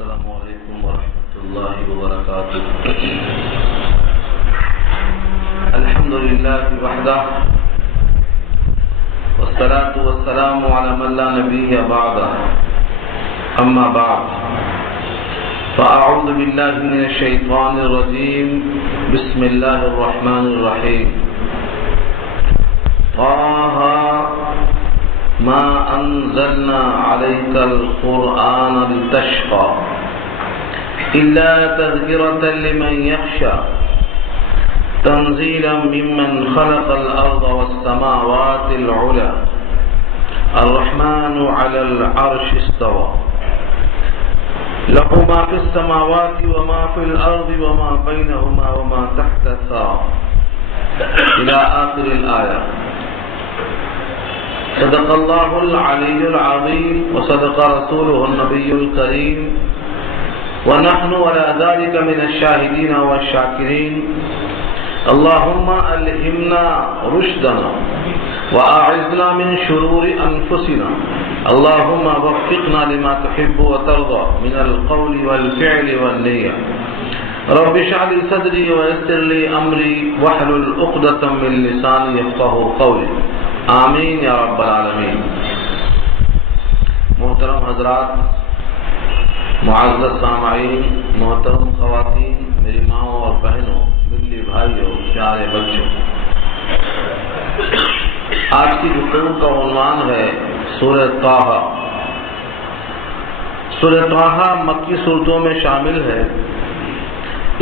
السلام علیکم ورحمۃ اللہ وبرکاتہ. الحمد للہ وحدہ والصلاة والسلام علی من لا نبی بعدہ. اما بعد فاعوذ باللہ من الشیطان الرجیم. بسم اللہ الرحمن الرحیم. طه ما انزلنا عليك القرآن لتشقى إلا تذكرة لمن يخشى تنزيلا ممن خلق الأرض والسماوات العلى الرحمن على العرش استوى له ما في السماوات وما في الأرض وما بينهما وما تحت الثرى إلى آخر الآية. صدق اللہ العلی العظیم وصدق رسولہ النبی الکریم ونحن على ذلك من الشاہدین والشاکرین. اللہم الہمنا رشدنا واعذنا من شرور انفسنا. اللہم وفقنا لما تحب وترضى من القول والفعل والنیہ. رب اشرح لي صدری ويسر لي امری واحلل عقدۃ من لسانی یفقهوا قولی. آمین یا رب العالمین. محترم حضرات، معزز سامعین، محترم خواتین، میری ماؤں اور بہنوں، ملی بھائیوں، پیارے بچوں، آج کی گفتگو کا عنوان ہے سورہ طه. سورہ طه مکی صورتوں میں شامل ہے،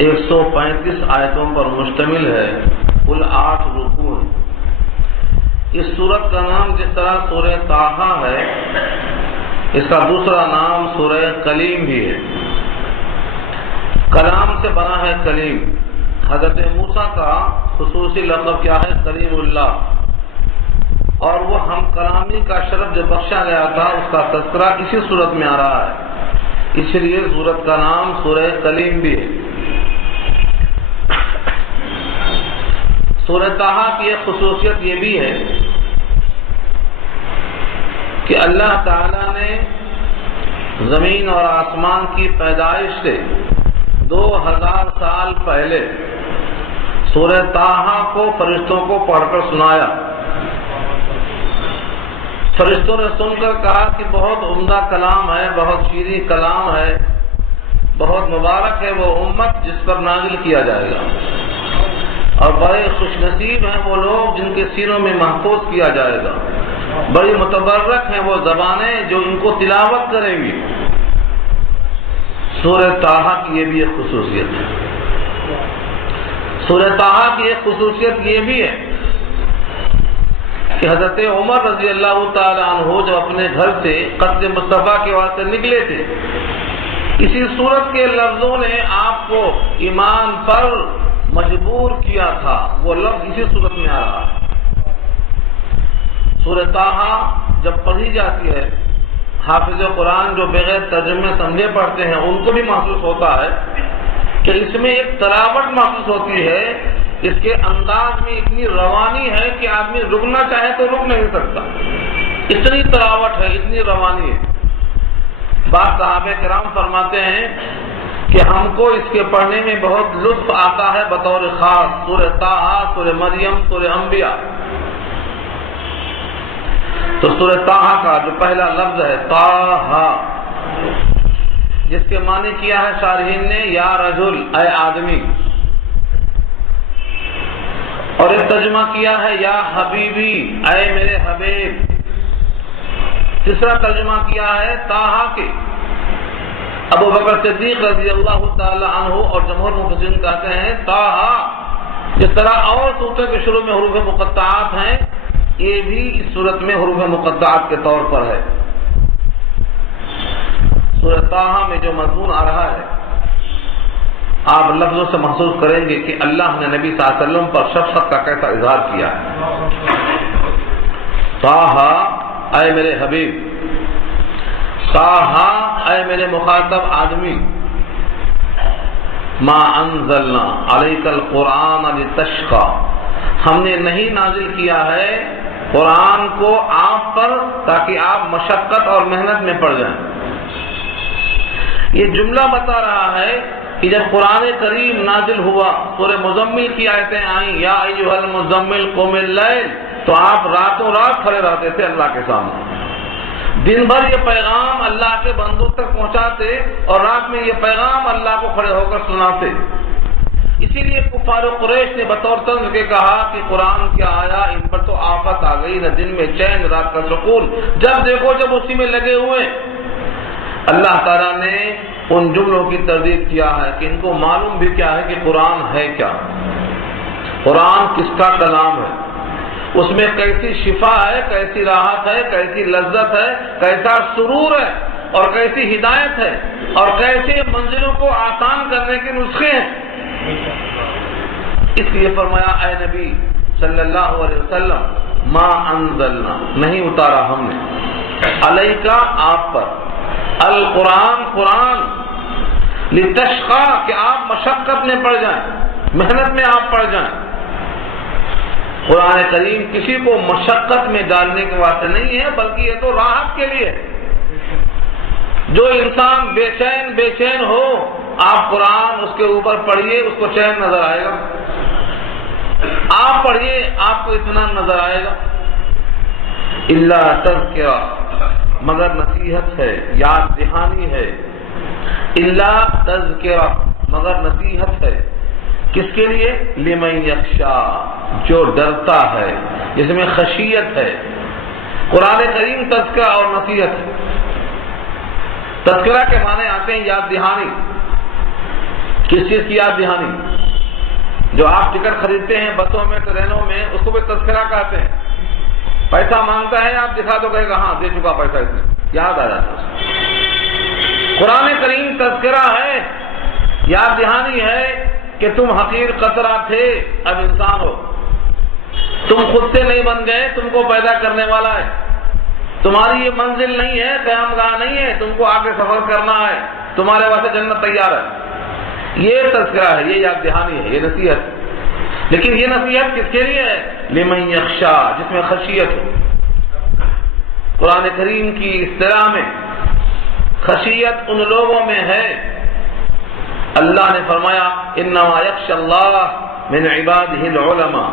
135 آیتوں پر مشتمل ہے، کل 8 رکوع ہیں. اس سورت کا نام جس طرح سورہ طه ہے، اس کا دوسرا نام سورہ کلیم بھی ہے. کلام سے بنا ہے کلیم. حضرت موسیٰ کا خصوصی لقب کیا ہے؟ کلیم اللہ. اور وہ ہم کلامی کا شرف جو بخشا گیا تھا، اس کا تذکرہ اسی سورت میں آ رہا ہے. اس لیے سورت کا نام سورہ کلیم بھی ہے. سورہ طه کی ایک خصوصیت یہ بھی ہے کہ اللہ تعالی نے زمین اور آسمان کی پیدائش سے 2000 سال پہلے سورہ طه کو فرشتوں کو پڑھ کر سنایا. فرشتوں نے سن کر کہا کہ بہت عمدہ کلام ہے، بہت شیریں کلام ہے، بہت مبارک ہے وہ امت جس پر نازل کیا جائے گا، اور بڑے خوش نصیب ہیں وہ لوگ جن کے سینوں میں محفوظ کیا جائے گا. بڑی متبرک ہیں وہ زبانیں جو ان کو تلاوت کریں گی. سورہ طه کی یہ بھی ایک خصوصیت ہے. سورہ طه کی ایک خصوصیت یہ بھی ہے کہ حضرت عمر رضی اللہ تعالی عنہ جب اپنے گھر سے قصد مصطفیٰ کے واسطے نکلے تھے، اسی سورت کے لفظوں نے آپ کو ایمان پر مجبور کیا تھا. وہ لفظ اسی صورت میں آ رہا ہے. سورہ طه جب پڑھی جاتی ہے، حافظ قرآن جو بغیر ترجمے سمجھے پڑھتے ہیں ان کو بھی محسوس ہوتا ہے کہ اس میں ایک تلاوت محسوس ہوتی ہے. اس کے انداز میں اتنی روانی ہے کہ آدمی رکنا چاہے تو رک نہیں سکتا. اتنی تلاوت ہے، اتنی روانی ہے. بعض صحابہ کرام فرماتے ہیں کہ ہم کو اس کے پڑھنے میں بہت لطف آتا ہے بطور خاص. سورہ طه، سورہ مریم، سورہ انبیاء. تو سورہ طه کا جو پہلا لفظ ہے طه، جس کے معنی کیا ہے شارحین نے یا رجل، اے آدمی، اور ایک ترجمہ کیا ہے یا حبیبی، اے میرے حبیب. تیسرا ترجمہ کیا ہے طه کے ابو بکر صدیق رضی اللہ تعالی عنہ اور جمہور مفسرین کہتے ہیں طه جس طرح اور سورتوں کے شروع میں حروف مقطعات ہیں، یہ بھی اس صورت میں حروف مقطعات کے طور پر ہے. سورہ طه میں جو مضمون آ رہا ہے، آپ لفظوں سے محسوس کریں گے کہ اللہ نے نبی صلی اللہ علیہ وسلم پر شفقت کا کیسا اظہار کیا ہے. طه اے میرے حبیب، طه اے میرے مخاطب آدمی، ما انزلنا علیک القرآن لتشقى، ہم نے نہیں نازل کیا ہے قرآن کو آپ پر تاکہ آپ مشقت اور محنت میں پڑ جائیں. یہ جملہ بتا رہا ہے کہ جب قرآن کریم نازل ہوا، سورہ مزمل کی آیتیں آئیں، یا ایھا المزمل قم اللیل، تو آپ راتوں رات کھڑے رہتے تھے اللہ کے سامنے، دن بھر یہ پیغام اللہ کے بندوں تک پہنچاتے اور رات میں یہ پیغام اللہ کو کھڑے ہو کر سناتے۔ اسی لیے کفار قریش نے بطور طنز کے کہا کہ قرآن کیا آیا، ان پر تو آفت آ گئی، نہ دن میں چین رات کا سکون، جب دیکھو جب اسی میں لگے ہوئے۔ اللہ تعالیٰ نے ان جملوں کی تردید کیا ہے کہ ان کو معلوم بھی کیا ہے کہ قرآن ہے کیا، قرآن کس کا کلام ہے، اس میں کیسی شفا ہے، کیسی راحت ہے، کیسی لذت ہے، کیسا سرور ہے اور کیسی ہدایت ہے اور کیسے منزلوں کو آسان کرنے کے نسخے ہیں۔ اس لیے فرمایا اے نبی صلی اللہ علیہ وسلم، ما انزلنا، نہیں اتارا ہم نے، علیکا، آپ پر، القرآن، قرآن، لتشقا، کہ آپ مشقت میں پڑ جائیں، محنت میں آپ پڑ جائیں۔ قرآن کریم کسی کو مشقت میں ڈالنے کے واسطے نہیں ہے، بلکہ یہ تو راحت کے لیے۔ جو انسان بے چین ہو، آپ قرآن اس کے اوپر پڑھیے، اس کو چین نظر آئے گا، آپ پڑھیے آپ کو اطمینان نظر آئے گا۔ الا تذکرہ، مگر نصیحت ہے، یاد دہانی ہے۔ الا تذکرہ، مگر نصیحت ہے، کس کے لیے؟ لمن یخشا، جو ڈرتا ہے، جس میں خشیت ہے۔ قرآن کریم تذکرہ اور نصیحت ہے۔ تذکرہ کے معنی آتے ہیں یاد دہانی۔ کس چیز کی یاد دہانی؟ جو آپ ٹکٹ خریدتے ہیں بسوں میں، ٹرینوں میں، اس کو بھی تذکرہ کہتے ہیں۔ پیسہ مانگتا ہے، آپ دکھا دو، کہے گا ہاں دے چکا پیسہ، اس نے یاد آ جاتا ہے۔ قرآن کریم تذکرہ ہے، یاد دہانی ہے کہ تم حقیر قطرہ تھے، اب انسان ہو، تم خود سے نہیں بن گئے، تم کو پیدا کرنے والا ہے، تمہاری یہ منزل نہیں ہے، قیام گاہ نہیں ہے، تم کو آگے سفر کرنا ہے، تمہارے واسطے جنت تیار ہے۔ یہ تذکرہ ہے، یہ یاد دہانی ہے، یہ نصیحت۔ لیکن یہ نصیحت کس کے لیے ہے؟ لمن یخشا، جس میں خشیت ہو۔ قرآن کریم کی اصطلاح میں خشیت ان لوگوں میں ہے، اللہ نے فرمایا انما یخشى اللہ من عباده العلماء،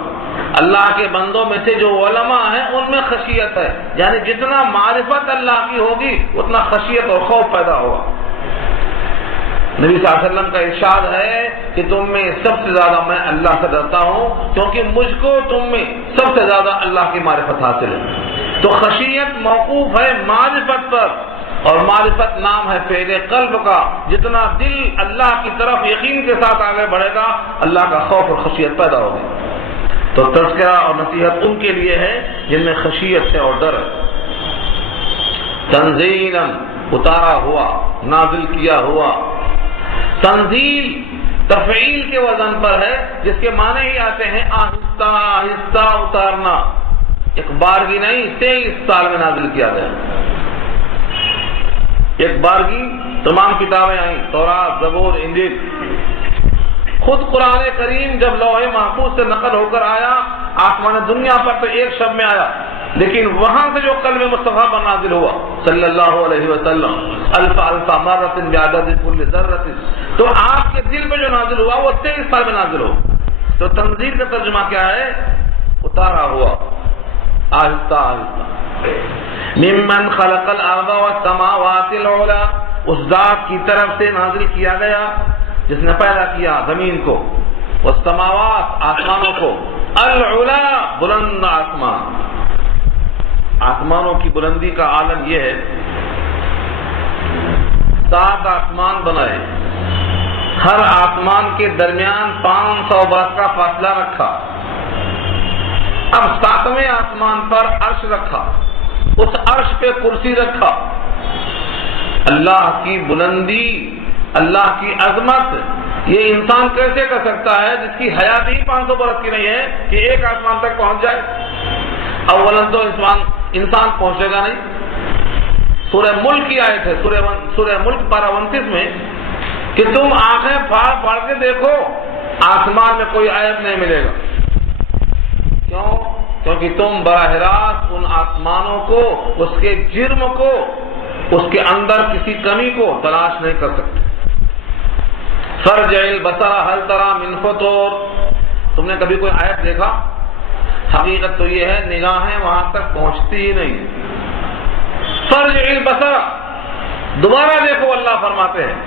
اللہ کے بندوں میں سے جو علماء ہیں ان میں خشیت ہے، یعنی جتنا معرفت اللہ کی ہوگی اتنا خشیت اور خوف پیدا ہوگا۔ نبی صلی اللہ علیہ وسلم کا ارشاد ہے کہ تم میں سب سے زیادہ میں اللہ سے ڈرتا ہوں، کیونکہ مجھ کو تم میں سب سے زیادہ اللہ کی معرفت حاصل ہے۔ تو خشیت موقوف ہے معرفت پر، اور معرفت نام ہے فعل قلب کا۔ جتنا دل اللہ کی طرف یقین کے ساتھ آگے بڑھے گا، اللہ کا خوف اور خشیت پیدا ہوگی۔ تو تذکرہ اور نصیحت ان کے لیے ہے جن میں خشیت ہے اور ڈر ہے۔ تنزیلا، اتارا ہوا، نازل کیا ہوا۔ تنزیل تفعیل کے وزن پر ہے، جس کے معنی ہی آتے ہیں آہستہ آہستہ اتارنا، ایک بارگی نہیں، 23 سال میں نازل کیا گیا۔ ایک بارگی تمام کتابیں آئیں، تورات، زبور، انجیل۔ خود قرآن کریم جب لوح محفوظ سے نقل ہو کر آیا آسمان دنیا پر تو ایک شب میں آیا، لیکن وہاں سے جو قلب مصطفیٰ پر نازل ہوا صلی اللہ علیہ وسلم، الف الف مرۃ بعدد کل ذرۃ، تو آپ کے دل پہ جو نازل ہوا وہ 23 سال میں نازل ہو۔ تو تنزیل کا ترجمہ کیا ہے؟ اتارا ہوا، آہستہ آہستہ۔ ممن خلق الارض والسماوات العلی، اس ذات کی طرف سے نازل کیا گیا جس نے پیدا کیا زمین کو، والسماوات، آسمانوں کو، العلی، بلند آسمان۔ آسمانوں کی بلندی کا عالم یہ ہے، 7 آسمان بنائے، ہر آسمان کے درمیان 500 برس کا فاصلہ رکھا، اب 7ویں آسمان پر عرش رکھا، اس عرش پہ کرسی رکھا۔ اللہ کی بلندی، اللہ کی عظمت، یہ انسان کیسے کر سکتا ہے جس کی حیات ہی 500 برس کی نہیں ہے کہ ایک آسمان تک پہنچ جائے؟ اولاً تو انسان پہنچے گا نہیں۔ سورہ ملک کی آیت ہے، سورہ ملک پارہ 29 میں کہ تم آنکھیں پھاڑ پھاڑ کے دیکھو، آسمان میں کوئی عیب نہیں ملے گا۔ کیوں؟ کیونکہ تم براہ راست ان آسمانوں کو، اس کے جرم کو اس کے اندر کسی کمی کو تلاش نہیں کر سکتے۔ فرجع البصر هل ترى من فطور، تم نے کبھی کوئی آیت دیکھا؟ حقیقت تو یہ ہے نگاہیں وہاں تک پہنچتی ہی نہیں۔ فرجع البصر، دوبارہ دیکھو، اللہ فرماتے ہیں،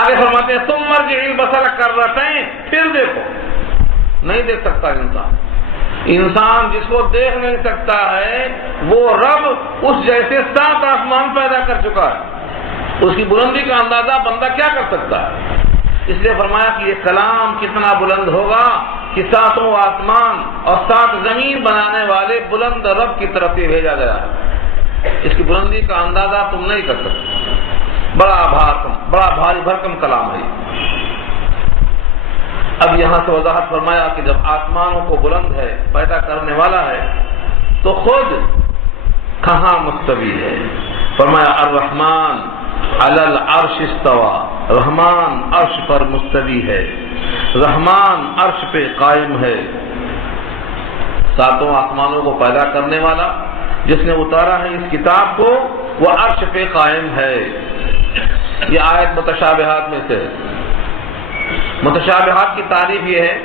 آگے فرماتے ہیں ثم ارجع البصر کرتین، پھر دیکھو۔ نہیں دیکھ سکتا انسان جس کو دیکھ نہیں سکتا ہے وہ رب اس جیسے 7 آسمان پیدا کر چکا ہے، اس کی بلندی کا اندازہ بندہ کیا کر سکتا ہے؟ اس لیے فرمایا کہ یہ کلام کتنا بلند ہوگا کہ 7 آسمان اور 7 زمین بنانے والے بلند رب کی طرف سے بھیجا گیا ہے۔ اس کی بلندی کا اندازہ تم نہیں کر سکتے، بڑا بھاری بھرکم کلام ہے۔ اب یہاں سے وضاحت فرمایا کہ جب آسمانوں کو بلند ہے، پیدا کرنے والا ہے، تو خود کہاں مستوی ہے؟ فرمایا الرحمن علی العرش استوى، رحمان عرش پر مستوی ہے، رحمان عرش پہ قائم ہے۔ 7 آسمانوں کو پیدا کرنے والا جس نے اتارا ہے اس کتاب کو، وہ عرش پہ قائم ہے۔ یہ آیت متشابہات میں سے ہے۔ متشابہات کی تعریف یہ ہے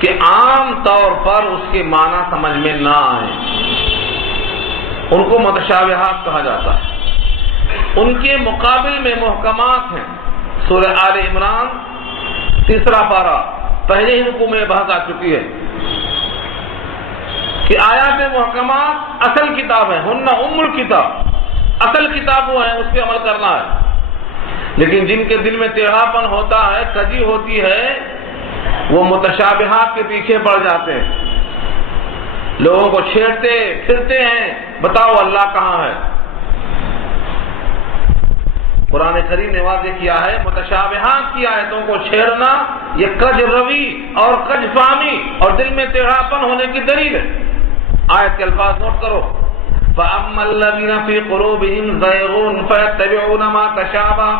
کہ عام طور پر اس کے معنی سمجھ میں نہ آئے، ان کو متشابہات کہا جاتا ہے۔ ان کے مقابل میں محکمات ہیں۔ سورہ آل عمران 3 پارہ پہلے ہی رکوع میں بحث آ چکی ہے کہ آیات محکمات اصل کتاب ہیں، ہن ام الکتاب، اصل کتاب وہ ہے، اس پہ عمل کرنا ہے۔ لیکن جن کے دل میں ٹیڑھاپن ہوتا ہے، کجی ہوتی ہے، وہ متشابہات کے پیچھے پڑ جاتے ہیں، لوگوں کو چھیڑتے پھرتے ہیں، بتاؤ اللہ کہاں ہے؟ قرآن کریم نے واضح کیا ہے متشابہات کی آیتوں کو چھیڑنا یہ کج روی اور کج فہمی اور دل میں ٹیڑھاپن ہونے کی دلیل ہے۔ آیت کے الفاظ نوٹ کرو، فَأَمَّا الَّذِينَ فِي قُلُوبِهِمْ زَيْغٌ فَيَتَّبِعُونَ مَا تَشَابَهَ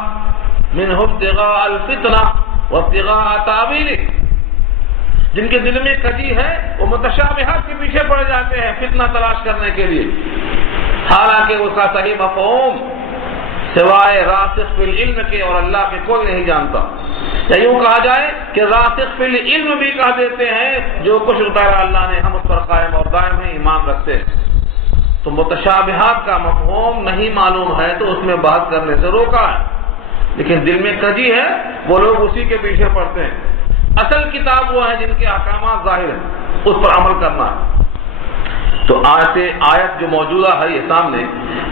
مِنْهُ ابْتِغَاءَ الْفِتْنَةِ وَابْتِغَاءَ تَأْوِيلِهِ، جن کے دل میں کجی ہے وہ متشابہات کے پیچھے پڑ جاتے ہیں فتنہ تلاش کرنے کے لیے، حالانکہ اس کا صحیح مفہوم سوائے راسخ فی العلم کے اور اللہ کے کوئی نہیں جانتا۔ یا یوں کہا جائے کہ راسخ فی العلم بھی کہہ دیتے ہیں جو کچھ اتارا اللہ نے، ہم اس پر قائم اور دائم ہیں، ایمان رکھتے ہیں۔ تو متشابہات کا مفہوم نہیں معلوم ہے تو اس میں بحث کرنے سے روکا ہے، لیکن دل میں کجی ہے وہ لوگ اسی کے پیچھے پڑتے ہیں۔ اصل کتاب وہ ہے جن کے احکامات ظاہر ہیں، اس پر عمل کرنا ہے۔ تو آیت جو موجودہ ہے یہ سامنے،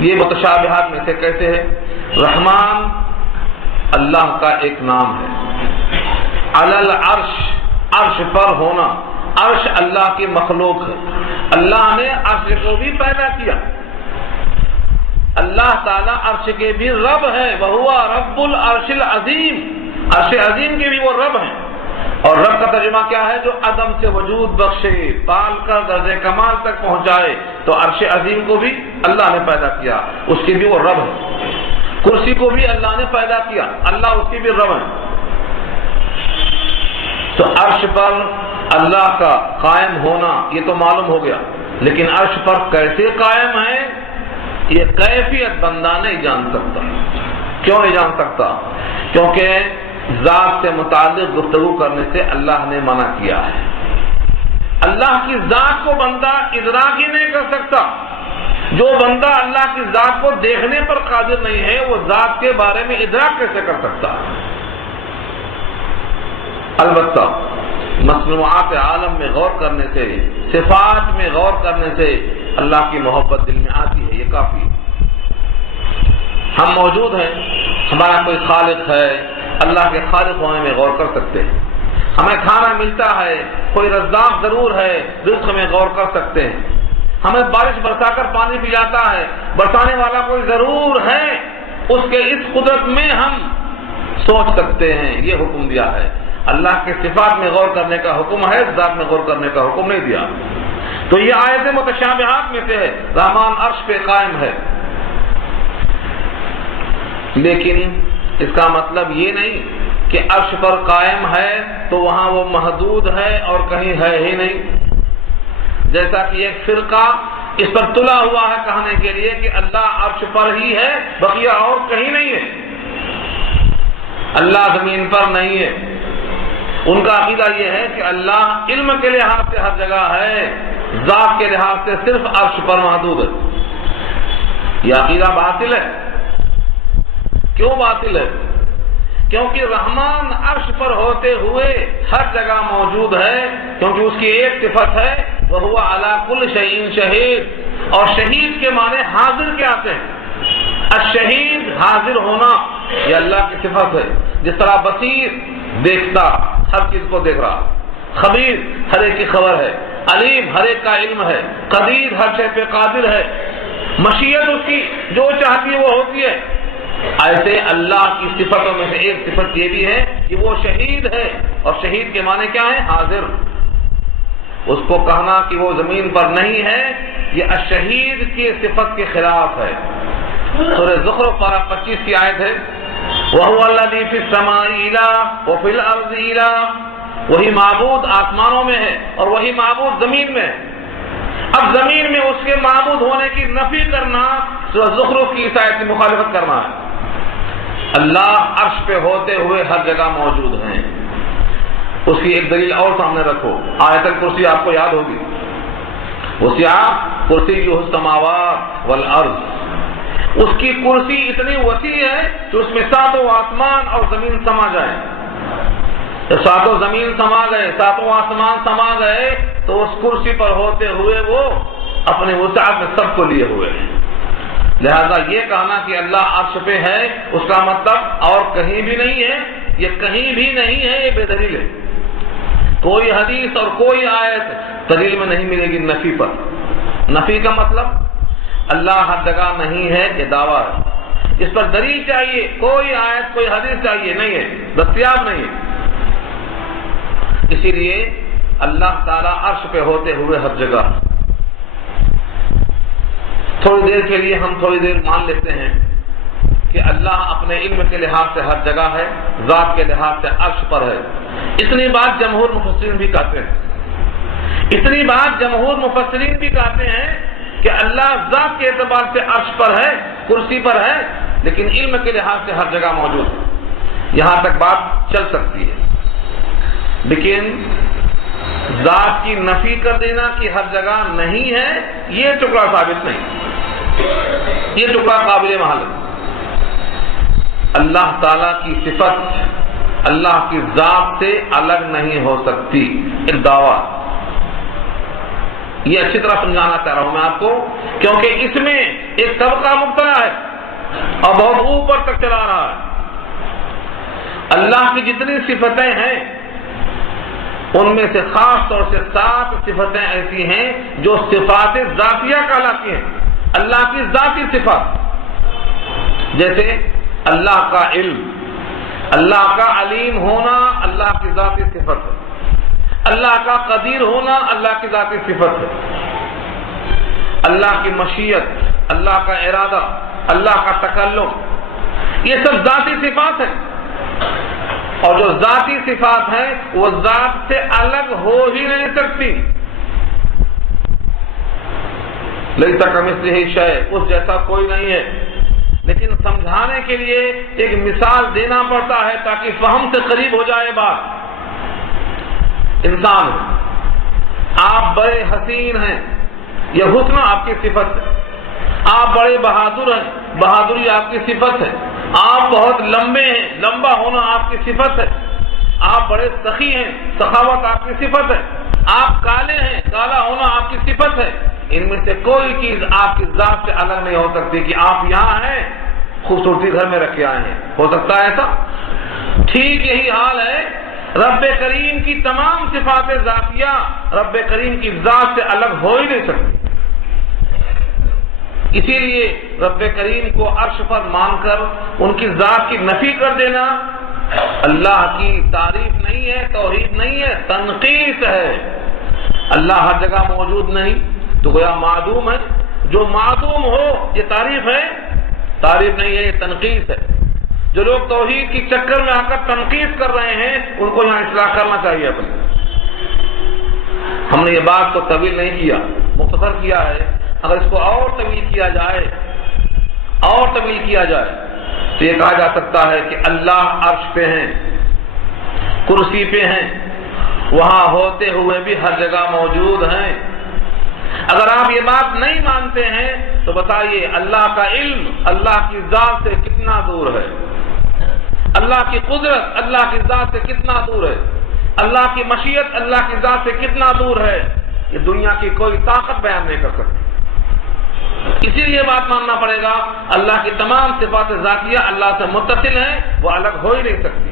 یہ متشابہات میں سے کیسے ہے؟ رحمان اللہ کا ایک نام ہے، علی العرش، عرش پر ہونا، عرش اللہ کی مخلوق ہے، اللہ نے عرش کو بھی پیدا کیا، اللہ تعالیٰ عرش کے بھی رب ہے، وہو رب العرش العظیم، عرش عظیم کے بھی وہ رب ہیں۔ اور رب کا ترجمہ کیا ہے؟ جو عدم سے وجود بخشے، پال کر درجہ کمال تک پہنچائے۔ تو عرش عظیم کو بھی اللہ نے پیدا کیا، اس کے بھی وہ رب ہے۔ کرسی کو بھی اللہ نے پیدا کیا، اللہ اس کی بھی رب ہے۔ تو عرش پر اللہ کا قائم ہونا یہ تو معلوم ہو گیا، لیکن عرش پر کیسے قائم ہے یہ کیفیت بندہ نہیں جان سکتا۔ کیوں نہیں جان سکتا؟ کیونکہ ذات سے متعلق گفتگو کرنے سے اللہ نے منع کیا ہے۔ اللہ کی ذات کو بندہ ادراک ہی نہیں کر سکتا۔ جو بندہ اللہ کی ذات کو دیکھنے پر قادر نہیں ہے وہ ذات کے بارے میں ادراک کیسے کر سکتا ہے؟ البتہ مصنوعات عالم میں غور کرنے سے، صفات میں غور کرنے سے اللہ کی محبت دل میں آتی ہے، یہ کافی ہے۔ ہم موجود ہیں، ہمارا کوئی خالق ہے، اللہ کے خالق ہونے میں غور کر سکتے ہیں۔ ہمیں کھانا ملتا ہے، کوئی رزاق ضرور ہے، رزق میں غور کر سکتے ہیں۔ ہمیں بارش برسا کر پانی پلاتا ہے، برسانے والا کوئی ضرور ہے، اس کے اس قدرت میں ہم سوچ سکتے ہیں، یہ حکم دیا ہے۔ اللہ کے صفات میں غور کرنے کا حکم ہے، ذات میں غور کرنے کا حکم نہیں دیا۔ تو یہ آیت متشابہات میں سے ہے، رحمان عرش پہ قائم ہے، لیکن اس کا مطلب یہ نہیں کہ عرش پر قائم ہے تو وہاں وہ محدود ہے اور کہیں ہے ہی نہیں۔ جیسا کہ ایک فرقہ اس پر تلا ہوا ہے کہنے کے لیے کہ اللہ عرش پر ہی ہے، بقیہ اور کہیں نہیں ہے، اللہ زمین پر نہیں ہے۔ ان کا عقیدہ یہ ہے کہ اللہ علم کے لحاظ سے ہر جگہ ہے، ذات کے لحاظ سے صرف عرش پر محدود ہے۔ یہ عقیدہ باطل ہے۔ کیوں باطل ہے؟ کیونکہ رحمان عرش پر ہوتے ہوئے ہر جگہ موجود ہے، کیونکہ اس کی ایک صفت ہے وَهُوَ عَلَى كُلِّ شَيْءٍ شَهِيدٌ، اور شہید کے معنی حاضر کے آتے ہیں۔ الشہید حاضر ہونا یہ اللہ کی صفت ہے۔ جس طرح بصیر دیکھتا، ہر چیز کو دیکھ رہا، خبیر ہر ایک کی خبر ہے، علیم ہر ایک کا علم ہے، قدیر ہر شے پہ قادر ہے، مشیت اس کی جو چاہتی ہے وہ ہوتی ہے۔ ایسے اللہ کی صفتوں میں سے ایک صفت یہ بھی ہے کہ وہ شہید ہے، اور شہید کے معنی کیا ہے؟ حاضر۔ اس کو کہنا کہ وہ زمین پر نہیں ہے یہ الشہید کی صفت کے خلاف ہے۔ سورہ زخرف پارہ 25 کی آیت ہے وَهُوَ الَّذِي فِي السَّمَاءِ إِلَٰهٌ وَفِي الْأَرْضِ إِلَٰهٌ، وہی معبود آسمانوں میں ہے اور وہی معبود زمین میں ہے۔ اب زمین میں اس کے معبود ہونے کی نفی کرنا سورہ زخرف کی اس آیت کی مخالفت کرنا ہے۔ اللہ عرش پہ ہوتے ہوئے ہر جگہ موجود ہیں۔ اس کی ایک دلیل اور سامنے رکھو، آیت الکرسی آپ کو یاد ہوگی، وسع کرسیہ السماوات والارض، اس کی کرسی اتنی وسیع ہے کہ اس میں ساتوں آسمان اور زمین سما جائے۔ ساتوں زمین سما گئے، ساتوں آسمان سما گئے تو اس کرسی پر ہوتے ہوئے وہ اپنے وسعت میں سب کو لیے ہوئے ہیں۔ لہذا یہ کہنا کہ اللہ عرش پہ ہے اس کا مطلب اور کہیں بھی نہیں ہے، یہ کہیں بھی نہیں ہے، یہ بے دلیل ہے۔ کوئی حدیث اور کوئی آیت دلیل میں نہیں ملے گی نفی پر۔ نفی کا مطلب اللہ ہر جگہ نہیں ہے، یہ دعویٰ ہے۔ اس پر دلیل چاہیے، کوئی آیت کوئی حدیث چاہیے، نہیں ہے، دستیاب نہیں ہے۔ اسی لیے اللہ تعالیٰ عرش پہ ہوتے ہوئے ہر جگہ۔ تھوڑی دیر کے لیے ہم تھوڑی دیر مان لیتے ہیں کہ اللہ اپنے علم کے لحاظ سے ہر جگہ ہے، ذات کے لحاظ سے عرش پر ہے۔ اتنی بات جمہور مفسرین بھی کہتے ہیں، اتنی بات جمہور مفسرین بھی کہتے ہیں کہ اللہ ذات کے اعتبار سے عرش پر ہے، کرسی پر ہے، لیکن علم کے لحاظ سے ہر جگہ موجود ہے۔ یہاں تک بات چل سکتی ہے، لیکن ذات کی نفی کر دینا کہ ہر جگہ نہیں ہے، یہ ٹکڑا ثابت نہیں، یہ ٹکڑا قابل محل ہے۔ اللہ تعالیٰ کی صفت اللہ کی ذات سے الگ نہیں ہو سکتی، ایک دعویٰ۔ یہ اچھی طرح سمجھانا چاہ رہا ہوں میں آپ کو، کیونکہ اس میں ایک طبقہ مبتلا ہے اور بہت اوپر تک چلا رہا ہے۔ اللہ کی جتنی صفتیں ہیں ان میں سے خاص طور سے 7 صفتیں ایسی ہیں جو صفات ذاتیہ کہلاتی ہیں، اللہ کی ذاتی صفات، جیسے اللہ کا علم، اللہ کا علیم ہونا اللہ کی ذاتی صفت ہے، اللہ کا قدیر ہونا اللہ کی ذاتی صفت ہے، اللہ کی مشیت، اللہ کا ارادہ، اللہ کا تکلم، یہ سب ذاتی صفات ہیں۔ اور جو ذاتی صفات ہیں وہ ذات سے الگ ہو ہی نہیں سکتی۔ لیس کمثلہ شیء، اس جیسا کوئی نہیں ہے، لیکن سمجھانے کے لیے ایک مثال دینا پڑتا ہے تاکہ فہم سے قریب ہو جائے بات۔ انسان آپ بڑے حسین ہیں، یہ حسن آپ کی صفت ہے۔ آپ بڑے بہادر ہیں، بہادری آپ کی صفت ہے۔ آپ بہت لمبے ہیں، لمبا ہونا آپ کی صفت ہے۔ آپ بڑے سخی ہیں، سخاوت آپ کی صفت ہے۔ آپ کالے ہیں، کالا ہونا آپ کی صفت ہے۔ ان میں سے کوئی چیز آپ کی ذات سے الگ نہیں ہو سکتی کہ آپ یہاں ہیں، خوبصورتی گھر میں رکھ کے آئے ہیں، ہو سکتا ہے ایسا؟ ٹھیک یہی حال ہے رب کریم کی تمام صفات ذاتیہ رب کریم کی ذات سے الگ ہو ہی نہیں سکتی۔ اسی لیے رب کریم کو عرش پر مان کر ان کی ذات کی نفی کر دینا اللہ کی تعریف نہیں ہے، توحید نہیں ہے، تنقیص ہے۔ اللہ ہر جگہ موجود نہیں تو گویا معدوم ہے، جو معدوم ہو یہ تعریف ہے؟ تعریف نہیں ہے، یہ تنقیص ہے۔ جو لوگ توحید کی چکر میں آ کر تنقیص کر رہے ہیں ان کو یہاں اصلاح کرنا چاہیے اپنی۔ ہم نے یہ بات کو طویل نہیں کیا، مختصر کیا ہے۔ اگر اس کو اور طویل کیا جائے تو یہ کہا جا سکتا ہے کہ اللہ عرش پہ ہیں، کرسی پہ ہیں، وہاں ہوتے ہوئے بھی ہر جگہ موجود ہیں۔ اگر آپ یہ بات نہیں مانتے ہیں تو بتائیے اللہ کا علم اللہ کی ذات سے کتنا دور ہے، اللہ کی قدرت اللہ کی ذات سے کتنا دور ہے، اللہ کی مشیت اللہ کی ذات سے کتنا دور ہے، یہ دنیا کی کوئی طاقت بیان نہیں کر سکتی۔ اسی لیے بات ماننا پڑے گا اللہ کی تمام صفات ذاتیہ اللہ سے متصل ہیں، وہ الگ ہو ہی نہیں سکتی۔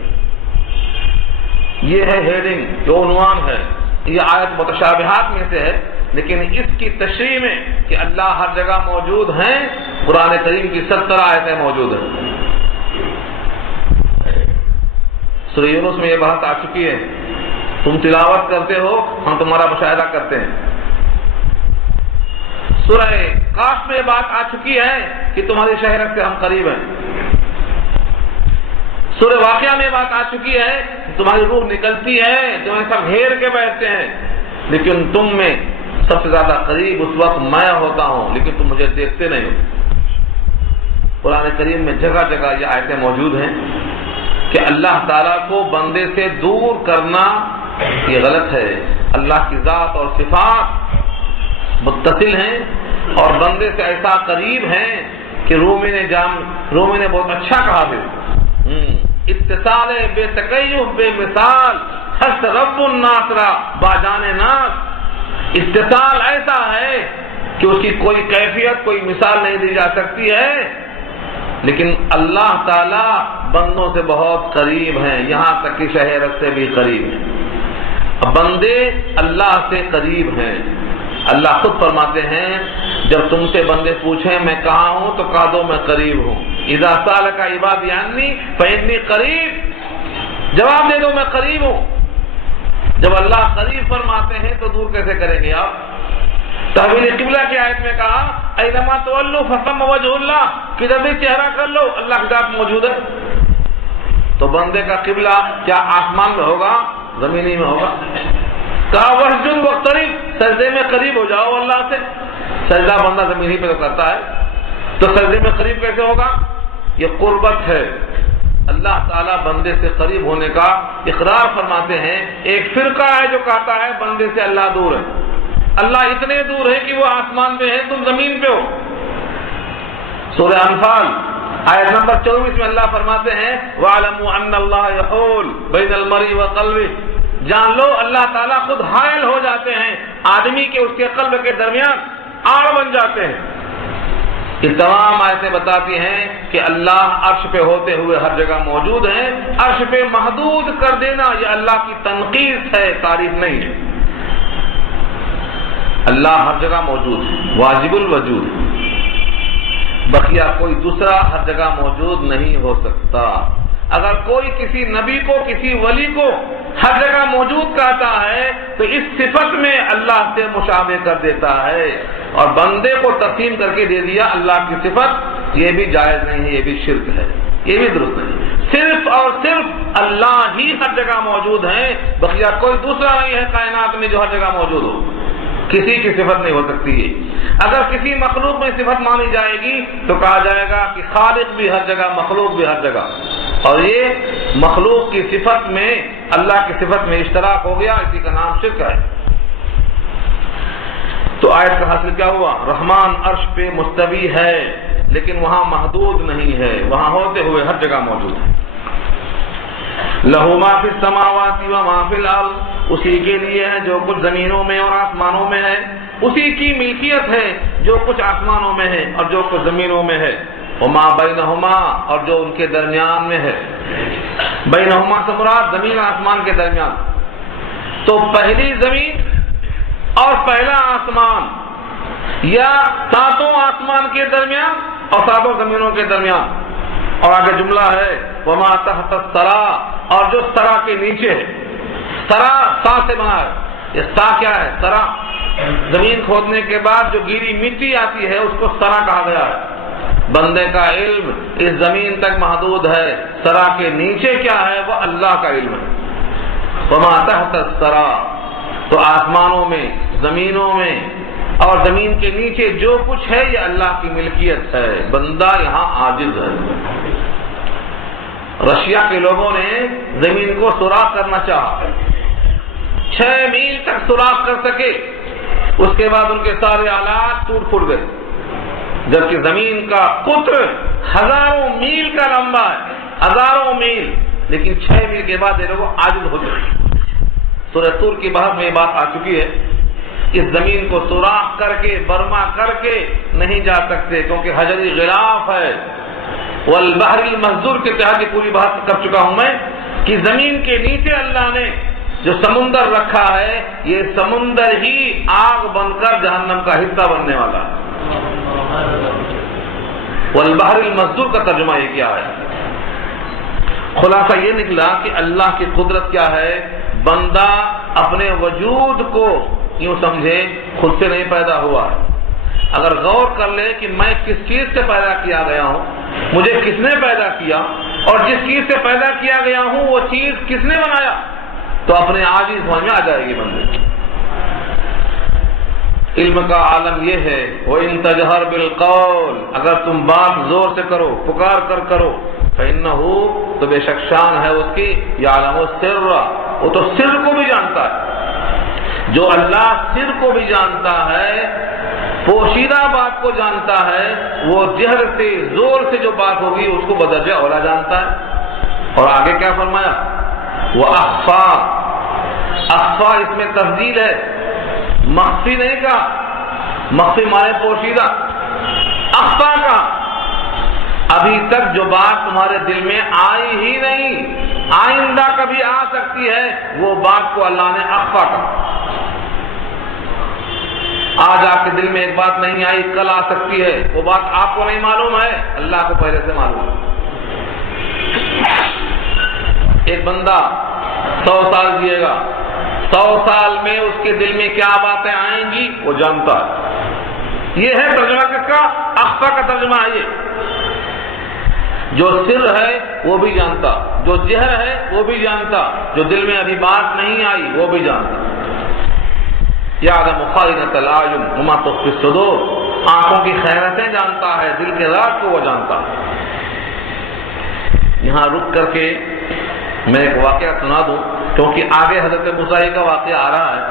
یہ ہے ہیڈنگ، جو عنوان ہے، یہ آیت متشابہات میں سے ہے، لیکن اس کی تشریح میں کہ اللہ ہر جگہ موجود ہیں قرآن کریم کی 70 آیتیں موجود ہیں۔ سورہ یونس میں یہ بات آ چکی ہے، تم تلاوت کرتے ہو ہم تمہارا مشاہدہ کرتے ہیں۔ سورہ کاف میں یہ بات آ چکی ہے کہ تمہاری شہرت سے ہم قریب ہیں۔ سورہ واقعہ میں بات آ چکی ہے تمہاری روح نکلتی ہے، تمہیں سب گھیر کے بیٹھتے ہیں، لیکن تم میں سب سے زیادہ قریب اس وقت میں ہوتا ہوں، لیکن تم مجھے دیکھتے نہیں ہو۔ قرآن کریم میں جگہ جگہ یہ آیتیں موجود ہیں کہ اللہ تعالیٰ کو بندے سے دور کرنا یہ غلط ہے۔ اللہ کی ذات اور صفات متصل ہیں اور بندے سے ایسا قریب ہیں کہ رومی نے بہت اچھا کہا ہے، اتصال بے تکیف بے مثال حس رب الناصرہ باجان ناس۔ اتصال ایسا ہے کہ اس کی کوئی کیفیت کوئی مثال نہیں دی جا سکتی ہے، لیکن اللہ تعالی بندوں سے بہت قریب ہیں، یہاں تک کہ شہرت سے بھی قریب ہیں۔ بندے اللہ سے قریب ہیں۔ اللہ خود فرماتے ہیں جب تم سے بندے پوچھیں میں کہاں ہوں تو کہہ دو میں قریب ہوں۔ اذا سالک عبادی عنی فانی قریب، جواب دے دو میں قریب ہوں۔ جب اللہ قریب فرماتے ہیں تو دور کیسے کریں گے آپ؟ تحویل قبلہ کی آیت میں کہا اینما تولوا فثم وجہ اللہ، کدھر بھی چہرہ کر لو اللہ کی ذات موجود ہے۔ تو بندے کا قبلہ کیا آسمان میں ہوگا زمینی میں ہوگا؟ کہا واسجد واقترب، سجدے میں قریب ہو جاؤ اللہ سے۔ سجدہ بندہ زمینی پہ تو کرتا ہے، تو سجدے میں قریب کیسے ہوگا؟ یہ قربت ہے۔ اللہ تعالیٰ بندے سے قریب ہونے کا اقرار فرماتے ہیں۔ ایک فرقہ ہے جو کہتا ہے بندے سے اللہ دور ہے، اللہ اتنے دور ہے کہ وہ آسمان میں ہے تم زمین پہ ہو۔ سورہ انفال آیت نمبر 24 میں اللہ فرماتے ہیں وَاعْلَمُوا أَنَّ اللَّهَ يَحُولُ بَيْنَ الْمَرْءِ وَقَلْبِهِ، جان لو اللہ تعالیٰ خود حائل ہو جاتے ہیں آدمی کے اس کے قلب کے درمیان، آڑ بن جاتے ہیں۔ یہ تمام آیتیں بتاتی ہیں کہ اللہ عرش پہ ہوتے ہوئے ہر جگہ موجود ہیں۔ عرش پہ محدود کر دینا یہ اللہ کی تنقیص ہے، تعریف نہیں ہے۔ اللہ ہر جگہ موجود ہے، واجب الوجود، بقیہ کوئی دوسرا ہر جگہ موجود نہیں ہو سکتا۔ اگر کوئی کسی نبی کو کسی ولی کو ہر جگہ موجود کہتا ہے تو اس صفت میں اللہ سے مشابہ کر دیتا ہے، اور بندے کو تقسیم کر کے دے دیا اللہ کی صفت، یہ بھی جائز نہیں ہے، یہ بھی شرک ہے، یہ بھی درست نہیں۔ صرف اور صرف اللہ ہی ہر جگہ موجود ہے، بقیہ کوئی دوسرا نہیں ہے کائنات میں جو ہر جگہ موجود ہو، کسی کی صفت نہیں ہو سکتی ہے۔ اگر کسی مخلوق میں صفت مانی جائے گی تو کہا جائے گا کہ خالق بھی ہر جگہ مخلوق بھی ہر جگہ، اور یہ مخلوق کی صفت میں اللہ کی صفت میں اشتراک ہو گیا، اسی کا نام شرک ہے۔ تو آیت کا حاصل کیا ہوا؟ رحمان عرش پہ مستوی ہے لیکن وہاں محدود نہیں ہے، وہاں ہوتے ہوئے ہر جگہ موجود ہے۔ لہو ما فی السماوات و ما فی الارض، اسی کے لیے ہے جو کچھ زمینوں میں اور آسمانوں میں ہے، اسی کی ملکیت ہے جو کچھ آسمانوں میں ہے اور جو کچھ زمینوں میں ہے، وما بینہما، اور جو ان کے درمیان میں ہے۔ بینہما سے مراد زمین آسمان کے درمیان، تو پہلی زمین اور پہلا آسمان، یا ساتوں آسمان کے درمیان اور ساتوں زمینوں کے درمیان، اور آگے جملہ ہے وما تحت الثری، اور جو ثری کے نیچے ہے۔ ثری سا سے بنا ہے، یہ سا کیا ہے؟ ثری، زمین کھودنے کے بعد جو گیلی مٹی آتی ہے اس کو ثری کہا گیا ہے۔ بندے کا علم اس زمین تک محدود ہے، ثری کے نیچے کیا ہے وہ اللہ کا علم ہے۔ وما تحت الثری، تو آسمانوں میں، زمینوں میں اور زمین کے نیچے جو کچھ ہے یہ اللہ کی ملکیت ہے، بندہ یہاں عاجز ہے۔ رشیا کے لوگوں نے زمین کو سوراخ کرنا چاہا، 6 میل تک سوراخ کر سکے، اس کے بعد ان کے سارے آلات ٹوٹ پھوٹ گئے، جبکہ زمین کا قطر ہزاروں میل کا لمبا ہے، ہزاروں میل، لیکن 6 میل کے بعد یہ لوگ عاجز ہو چکے۔ سورہ طور کی بحث میں یہ بات آ چکی ہے، اس زمین کو سوراخ کر کے برما کر کے نہیں جا سکتے، کیونکہ حجری غلاف ہے۔ والبحر المسجور کے تحت یہ پوری بات کر چکا ہوں میں کہ زمین کے نیچے اللہ نے جو سمندر رکھا ہے، یہ سمندر ہی آگ بن کر جہنم کا حصہ بننے والا ہے۔ والبحر المسجور کا ترجمہ یہ کیا ہے؟ خلاصہ یہ نکلا کہ اللہ کی قدرت کیا ہے، بندہ اپنے وجود کو یوں سمجھے خود سے نہیں پیدا ہوا ہے۔ اگر غور کر لے کہ میں کس چیز سے پیدا کیا گیا ہوں، مجھے کس نے پیدا کیا، اور جس چیز سے پیدا کیا گیا ہوں وہ چیز کس نے بنایا، تو اپنے عاجز سمجھ میں آ جائے گی بندے۔ علم کا عالم یہ ہے، وَإِن تَجْهَرْ بِالْقَوْلِ، اگر تم بات زور سے کرو، پکار کر کرو، فَإِنَّهُ، تو بے شک شان ہے اس کی، يَعْلَمُ السِّرَّ، وہ تو سر کو بھی جانتا ہے۔ جو اللہ سر کو بھی جانتا ہے، پوشیدہ بات کو جانتا ہے، وہ جہر سے زور سے جو بات ہوگی اس کو بدرجہ اولا جانتا ہے۔ اور آگے کیا فرمایا؟ وہ اخفا اس میں تفضیل ہے، مخفی نہیں کا، مخفی مانے پوشیدہ، اخفا کا ابھی تک جو بات تمہارے دل میں آئی ہی نہیں، آئندہ کبھی آ سکتی ہے، وہ بات کو اللہ نے اخفا کہا۔ آج آپ کے دل میں ایک بات نہیں آئی، کل آ سکتی ہے، وہ بات آپ کو نہیں معلوم ہے، اللہ کو پہلے سے معلوم ہے۔ ایک بندہ 100 سال جیے گا، 100 سال میں اس کے دل میں کیا باتیں آئیں گی وہ جانتا ہے۔ یہ ہے ترجمہ کس کا؟ اخفا کا ترجمہ ہے یہ۔ جو سر ہے وہ بھی جانتا، جو جہر ہے وہ بھی جانتا، جو دل میں ابھی بات نہیں آئی وہ بھی جانتا۔ یعلم خائنۃ الاعین وما تخفی الصدور، آنکھوں کی خیانتیں جانتا ہے، دل کے راز کو وہ جانتا ہے۔ یہاں رک کر کے میں ایک واقعہ سنا دوں، کیونکہ آگے حضرت موسیٰ کا واقعہ آ رہا ہے،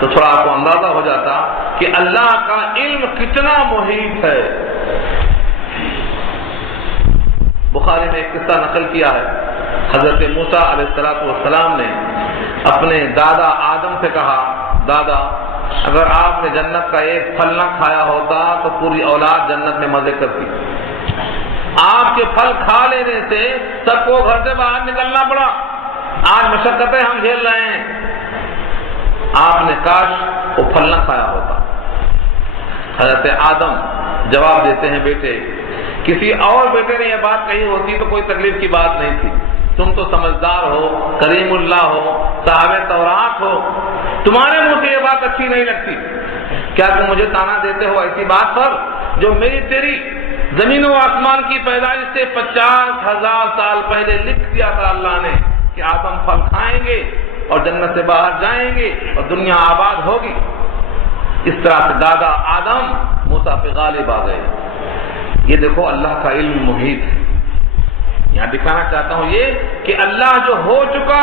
تو تھوڑا آپ کو اندازہ ہو جاتا کہ اللہ کا علم کتنا محیط ہے۔ بخاری میں ایک قصہ نقل کیا ہے، حضرت موسیٰ علیہ السلام نے اپنے دادا آدم سے کہا، دادا اگر آپ نے جنت کا ایک پھل نہ کھایا ہوتا تو پوری اولاد جنت میں مزے کرتی۔ آپ کے پھل کھا لینے سے سب کو گھر سے باہر نکلنا پڑا، آج مشقتیں ہم جھیل رہے ہیں، آپ نے کاش وہ پھل نہ کھایا ہوتا۔ حضرت آدم جواب دیتے ہیں، بیٹے کسی اور بیٹے نے یہ بات کہی ہوتی تو کوئی تکلیف کی بات نہیں تھی، تم تو سمجھدار ہو، کریم اللہ ہو، صاحب تورات ہو، تمہارے منہ سے یہ بات اچھی نہیں لگتی، کیا تم مجھے تانا دیتے ہو ایسی بات پر جو میری تیری زمین و آسمان کی پیدائش سے 50,000 سال پہلے لکھ دیا تھا اللہ نے کہ آدم پھل کھائیں گے اور جنت سے باہر جائیں گے اور دنیا آباد ہوگی۔ اس طرح سے دادا آدم موسیٰ پہ غالب آ گئے۔ یہ دیکھو اللہ کا علم محیط ہے۔ یہاں دکھانا چاہتا ہوں یہ کہ اللہ جو ہو چکا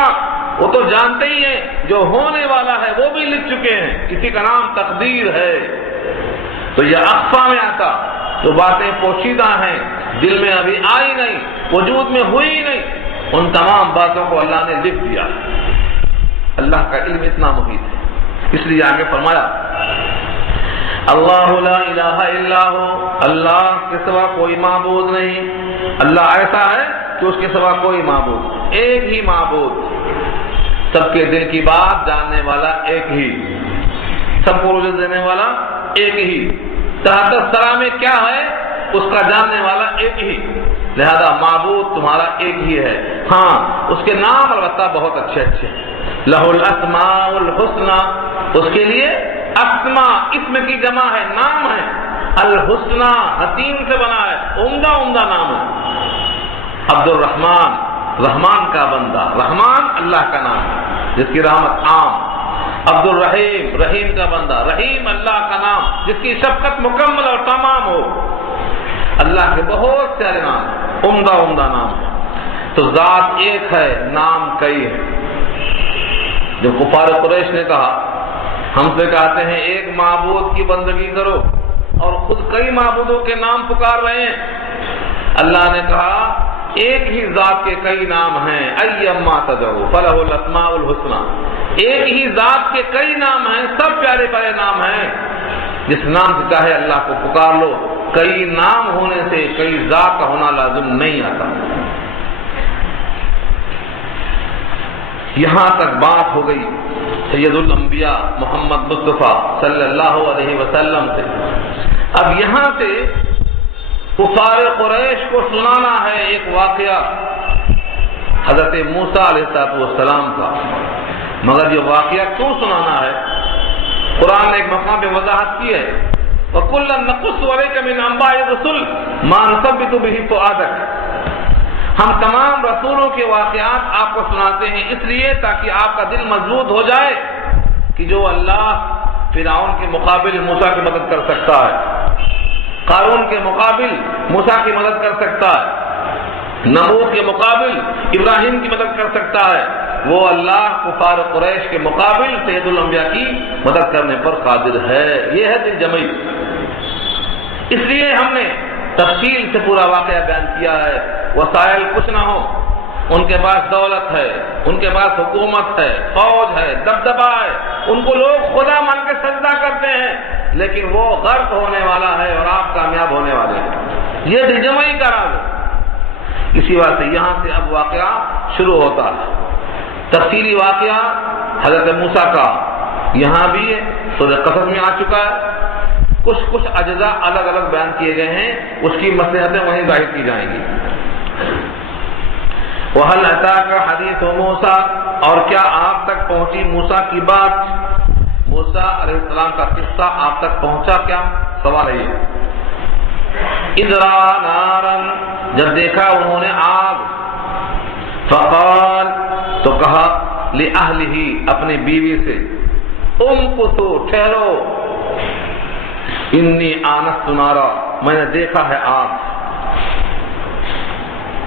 وہ تو جانتے ہی ہیں، جو ہونے والا ہے وہ بھی لکھ چکے ہیں، کسی کا نام تقدیر ہے۔ تو یہ اخفا میں آتا، جو باتیں پوشیدہ ہیں، دل میں ابھی آئی نہیں، وجود میں ہوئی نہیں، ان تمام باتوں کو اللہ نے لکھ دیا۔ اللہ کا علم اتنا محیط ہے، اس لیے آگے فرمایا اللہ لا الہ الا ہو، اللہ کے سوا کوئی معبود نہیں۔ اللہ ایسا ہے کہ اس کے سوا کوئی معبود، ایک ہی معبود، سب کے دل کی بات جاننے والا ایک ہی، سب کو رزق دینے والا ایک ہی، تحت الثری میں کیا ہے اس کا جاننے والا ایک ہی، لہذا معبود تمہارا ایک ہی ہے۔ ہاں اس کے نام البتہ بہت اچھے اچھے ہیں، لہ الاسماء الحسنی، اس کے لیے اسماء اسم کی جمع ہے، نام ہے، الحسنی حسین سے بنا ہے، عمدہ عمدہ نام ہے۔ عبد الرحمن، رحمان کا بندہ، رحمان اللہ کا نام ہے جس کی رحمت عام، عبد الرحیم، رحیم کا بندہ، رحیم اللہ کا نام جس کی شفقت مکمل اور تمام ہو۔ اللہ کے بہت سارے نام، عمدہ عمدہ نام ہیں۔ تو ذات ایک ہے، نام کئی ہیں۔ جو کفار قریش نے کہا، ہم سے کہتے ہیں ایک معبود کی بندگی کرو اور خود کئی معبودوں کے نام پکار رہے ہیں۔ اللہ نے کہا ایک ہی ذات کے کئی نام ہیں، ایما تدعو فلہ الاسماء الحسنی، ایک ہی ذات کے کئی نام ہیں، سب پیارے پیارے نام ہیں، جس نام سے چاہے اللہ کو پکار لو۔ کئی نام ہونے سے کئی ذات کا ہونا لازم نہیں آتا۔ یہاں تک بات ہو گئی سید الانبیاء محمد مصطفیٰ صلی اللہ علیہ وسلم سے۔ اب یہاں سے کفار قریش کو سنانا ہے ایک واقعہ حضرت موسیٰ علیہ السلام کا۔ مگر یہ واقعہ کیوں سنانا ہے؟ قرآن نے ایک مقام پہ وضاحت کی ہے، وَكُلًّا نَقُصُّ عَلَيْكَ مِنْ أَنبَاءِ الرُّسُلِ مَا نُثَبِّتُ بِهِ فُؤَادَكَ، ہم تمام رسولوں کے واقعات آپ کو سناتے ہیں اس لیے تاکہ آپ کا دل مضبوط ہو جائے کہ جو اللہ فرعون کے مقابل موسیٰ کی مدد کر سکتا ہے، قارون کے مقابل موسیٰ کی مدد کر سکتا ہے، نمرود کے مقابل ابراہیم کی مدد کر سکتا ہے، وہ اللہ کفار قریش کے مقابل سید الانبیاء کی مدد کرنے پر قادر ہے۔ یہ ہے دل جمعی۔ اس لیے ہم نے تفصیل سے پورا واقعہ بیان کیا ہے۔ وسائل کچھ نہ ہو، ان کے پاس دولت ہے، ان کے پاس حکومت ہے، فوج ہے، دبدبہ ہے، ان کو لوگ خدا مان کے سجدہ کرتے ہیں، لیکن وہ غرق ہونے والا ہے اور آپ کامیاب ہونے والے ہیں۔ یہ دل جمعی کا راز ہے۔ اسی بات سے یہاں سے اب واقعہ شروع ہوتا ہے۔ تفصیلی واقعہ حضرت موسیٰ کا یہاں بھی ہے، سورہ قصص میں آ چکا ہے، کچھ اجزاء الگ الگ بیان کیے گئے ہیں، اس کی مصلحتیں وہیں ظاہر کی جائیں گی۔ وَهَلْ أَتَاكَ حَدِيثُ مُوسَىٰ، اور کیا آپ تک پہنچی موسیٰ کی بات؟ موسیٰ علیہ السلام کا قصہ آپ تک پہنچا کیا؟ سوال ہے یہ۔ إِذْ رَأَىٰ نَارًا، جب دیکھا انہوں نے آگ، فقال، تو کہا، لِأَهْلِهِ، اپنی بیوی سے، امکثوا، ٹھہرو، انی آنست نارا، میں نے دیکھا ہے آگ،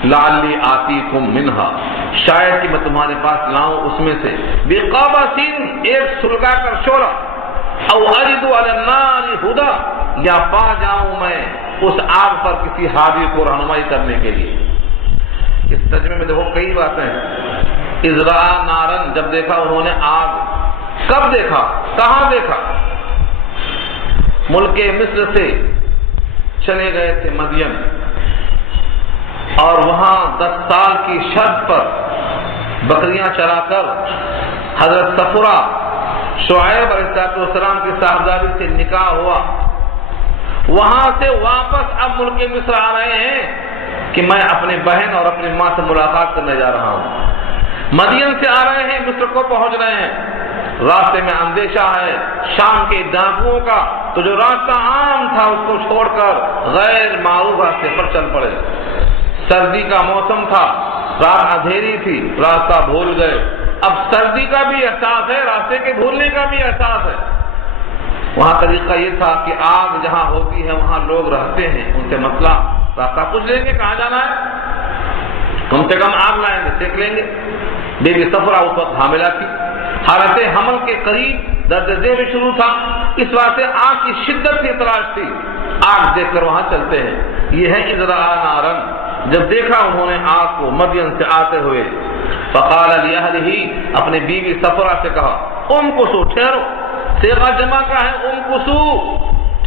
لعلی آتیکم منہا، شاید کہ میں تمہارے پاس لاؤں اس میں سے، بقبس، ایک سلگا کر شعلہ، او اجد علی النار ہدی، یا پا جاؤں میں اس آگ پر کسی ہادی کو رہنمائی کرنے کے لیے۔ اس ترجمے میں دیکھو کئی باتیں ہیں۔ اذ رأى نارن، جب دیکھا انہوں نے آگ، کب دیکھا، کہاں دیکھا؟ ملک مصر سے چلے گئے تھے مدین، اور وہاں 10 سال کی شرط پر بکریاں چرا کر حضرت صفرہ شعیب علیہ السلام کی صاحبزادی سے نکاح ہوا۔ وہاں سے واپس اب ملک مصر آ رہے ہیں کہ میں اپنی بہن اور اپنی ماں سے ملاقات کرنے جا رہا ہوں۔ مدین سے آ رہے ہیں، مصر کو پہنچ رہے ہیں، راستے میں اندیشہ ہے شام کے ڈاکوؤں کا، تو جو راستہ عام تھا اس کو چھوڑ کر غیر معروف راستے پر چل پڑے۔ سردی کا موسم تھا، رات اندھیری تھی، راستہ بھول گئے۔ اب سردی کا بھی احساس ہے، راستے کے بھولنے کا بھی احساس ہے۔ وہاں طریقہ یہ تھا کہ آگ جہاں ہوتی ہے وہاں لوگ رہتے ہیں، ان سے مسئلہ راستہ پوچھ لیں گے کہاں جانا ہے، کم سے کم آگ لائیں گے، دیکھ لیں گے۔ بی بی صفرہ اس وقت حاملہ تھی، حالت حمل کے قریب درد ذیل بھی شروع تھا، اس واسطے آگ کی شدت کی تلاش تھی۔ آگ دیکھ کر وہاں چلتے ہیں۔ یہ ہے اذ رأى نارن، جب دیکھا انہوں نے آگ کو مدین سے آتے ہوئے، فقال لأهله، اپنے بیوی صفرہ سے کہا، امکثوا، ٹھہرو، صیغہ جمع کا ہے امکثوا،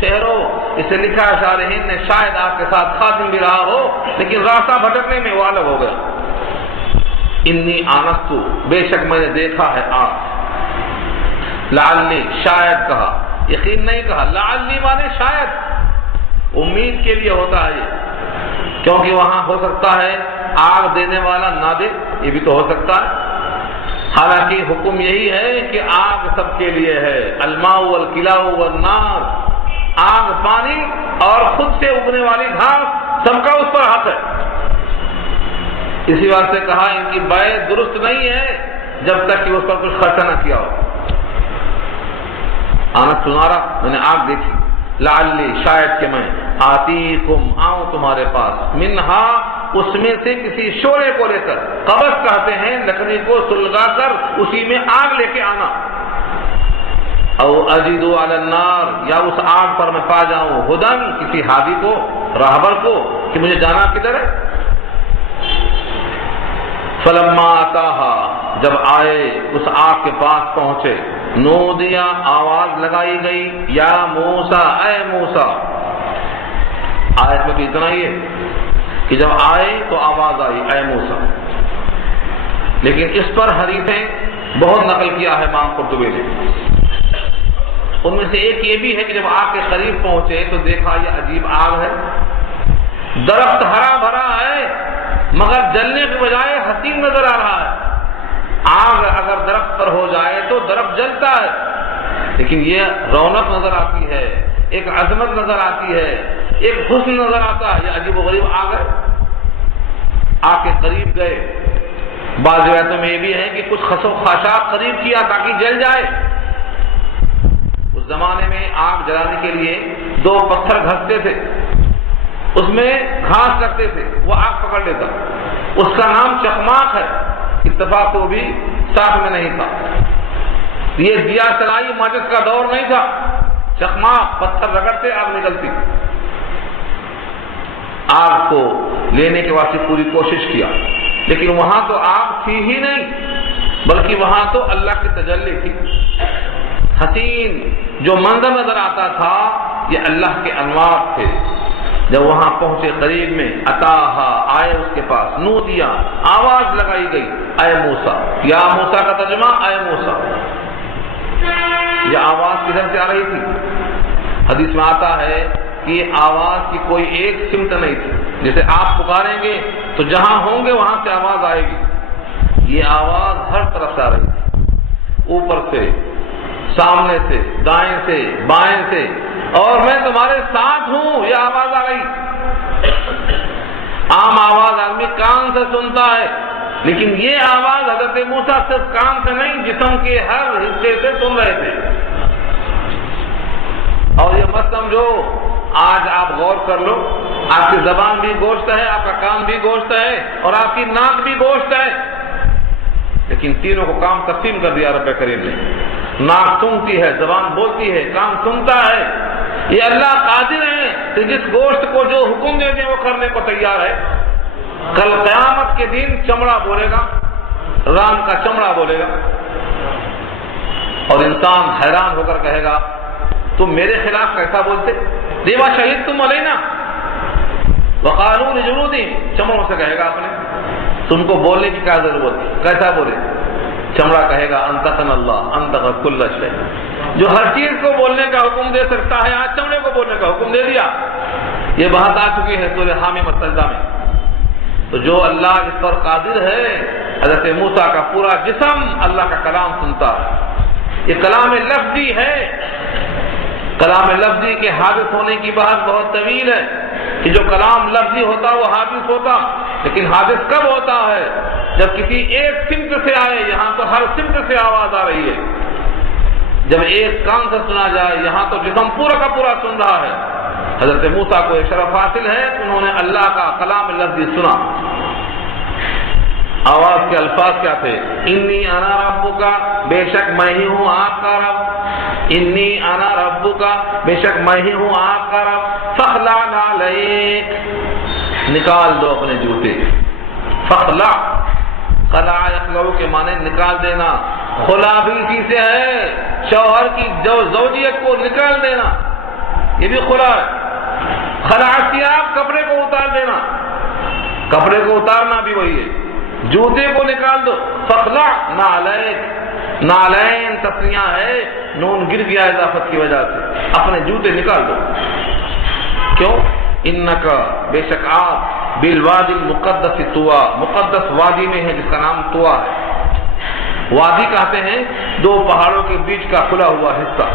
ٹھہرو۔ اسے لکھا شارحین نے شاید آپ کے ساتھ خاتم بھی رہا ہو، لیکن راستہ بھٹکنے میں وہ الگ ہو گیا۔ انی آنست، بے شک میں نے دیکھا ہے آگ، لعلی، شاید کہا، یقین نہیں کہا، لعلی مانے شاید، امید کے لیے ہوتا ہے یہ، کیونکہ وہاں ہو سکتا ہے آگ دینے والا نہ دے، یہ بھی تو ہو سکتا ہے۔ حالانکہ حکم یہی ہے کہ آگ سب کے لیے ہے، الماء والکلاء والنار، آگ، پانی اور خود سے اگنے والی گھاس، سب کا اس پر حق ہے۔ اسی واسطے کہا ان کی بیع درست نہیں ہے جب تک کہ اس پر کچھ خرچہ نہ کیا ہو۔ آنا سنارا، میں نے آگ دیکھی، لعلی شاید کہ میں آتیکم آؤں تمہارے پاس، منہا اس میں سے کسی شعلے کو لے کر، قبض کہتے ہیں لکڑی کو سلگا کر اسی میں آگ لے کے آنا، او اجد علی النار یا اس آگ پر میں پا جاؤں ہدن کسی ہادی کو، راہبر کو کہ مجھے جانا کدھر ہے۔ فلما اتاہا جب آئے اس آگ کے پاس پہنچے، نودیا آواز لگائی گئی، یا موسیٰ اے موسیٰ۔ آیت میں تو اتنا ہی ہے کہ جب آئے تو آواز آئی اے موسیٰ، لیکن اس پر حدیثیں بہت نقل کیا ہے امام قرطبی نے۔ ان میں سے ایک یہ بھی ہے کہ جب آگ کے قریب پہنچے تو دیکھا یہ عجیب آگ ہے، درخت ہرا بھرا ہے مگر جلنے کے بجائے حسین نظر آ رہا ہے۔ آگ اگر درخت پر ہو جائے تو درخت جلتا ہے، لیکن یہ رونق نظر آتی ہے، ایک عظمت نظر آتی ہے، ایک حسن نظر آتا ہے۔ یہ عجیب و غریب آگ ہے۔ آگ کے قریب گئے، بعض روایتوں میں یہ بھی ہے کہ کچھ خس و خاشاک قریب کیا تاکہ جل جائے۔ اس زمانے میں آگ جلانے کے لیے 2 پتھر گھستے تھے، اس میں گھاس رکھتے تھے، وہ آگ پکڑ لیتا، اس کا نام چخماق ہے۔ اتفاق تو بھی ساتھ میں نہیں تھا، یہ دیا چلائی ماچس کا دور نہیں تھا، چخماق پتھر رگڑتے آگ نکلتی۔ آگ کو لینے کے واسطے پوری کوشش کیا، لیکن وہاں تو آگ تھی ہی نہیں، بلکہ وہاں تو اللہ کی تجلی تھی۔ حسین جو منظر نظر آتا تھا یہ اللہ کے انوار تھے۔ جب وہاں پہنچے قریب میں، اتاہا آئے اس کے پاس، نودیا آواز لگائی گئی اے موسیٰ، یا موسیٰ کا ترجمہ اے موسیٰ۔ یہ آواز کدھر سے آ رہی تھی؟ حدیث میں آتا ہے کہ یہ آواز کی کوئی ایک سمت نہیں تھی، جیسے آپ پکاریں گے تو جہاں ہوں گے وہاں سے آواز آئے گی۔ یہ آواز ہر طرف سے آ رہی تھی، اوپر سے، سامنے سے، دائیں سے، بائیں سے، اور میں تمہارے ساتھ ہوں، یہ آواز آ گئی۔ عام آواز آدمی کان سے سنتا ہے، لیکن یہ آواز حضرت موسیٰ صرف کان سے نہیں، جسم کے ہر حصے سے سن رہے تھے۔ اور یہ مت سمجھو، آج آپ غور کر لو، آپ کی زبان بھی گوشت ہے، آپ کا کان بھی گوشت ہے، اور آپ کی ناک بھی گوشت ہے، لیکن تینوں کو کام تقسیم کر دیا رب کریم نے۔ ناک سنتی ہے، زبان بولتی ہے، کان سنتا ہے۔ یہ اللہ قادر ہے کہ جس گوشت کو جو حکم دے دیں وہ کرنے کو تیار ہے۔ کل قیامت کے دن چمڑا بولے گا، ران کا چمڑا بولے گا، اور انسان حیران ہو کر کہے گا تم میرے خلاف کیسا بولتے؟ دیوا شہید تم علینا وقالوا لجلودہم، چمڑوں سے کہے گا اپنے، تم کو بولنے کی کیا ضرورت ہے؟ کیسا بولے؟ چمڑا کہے گا انطقنا اللہ انطق کل شیء، جو ہر چیز کو بولنے کا حکم دے سکتا ہے آج چمڑے کو بولنے کا حکم دے دیا۔ یہ بات آ چکی ہے سورہ حامیم السجدہ میں۔ تو جو اللہ اس پر قادر ہے، حضرت موسیٰ کا پورا جسم اللہ کا کلام سنتا ہے۔ یہ کلام لفظی ہے، کلام لفظی کے حادث ہونے کی بات بہت طویل ہے کہ جو کلام لفظی ہوتا وہ حادث ہوتا، لیکن حادث کب ہوتا ہے؟ جب کسی ایک سمت سے آئے، یہاں تو ہر سمت سے آواز آ رہی ہے۔ جب ایک کان سے سنا جائے، یہاں تو جسم پورا کا پورا سن رہا ہے۔ حضرت موسیٰ کو ایک شرف حاصل ہے، انہوں نے اللہ کا کلام لفظی سنا۔ آواز کے الفاظ کیا تھے؟ انی انا ربک، بے شک میں ہی ہوں آپ کا رب، انی انا ربک، بے شک میں ہی ہوں آپ کا رب، فاخلع نعلیک، نکال دو اپنے جوتے۔ فاخلع، خلع یخلع کے معنی نکال دینا، خلا بھی اسی سے ہے، شوہر کی زوجیت کو نکال دینا، یہ بھی خلا ہے۔ خلع ثیاب، کپڑے کو اتار دینا، کپڑے کو اتارنا بھی وہی ہے، جوتے کو نکال دو۔ فاخلع نعلیک، نعلین تسنیہ ہے، نون گر گیا اضافت کی وجہ سے، اپنے جوتے نکال دو۔ کیوں؟ انکا، بے شک آپ، بالوادی المقدس طوا، مقدس وادی میں ہے جس کا نام طوا ہے۔ وادی کہتے ہیں 2 پہاڑوں کے بیچ کا کھلا ہوا حصہ،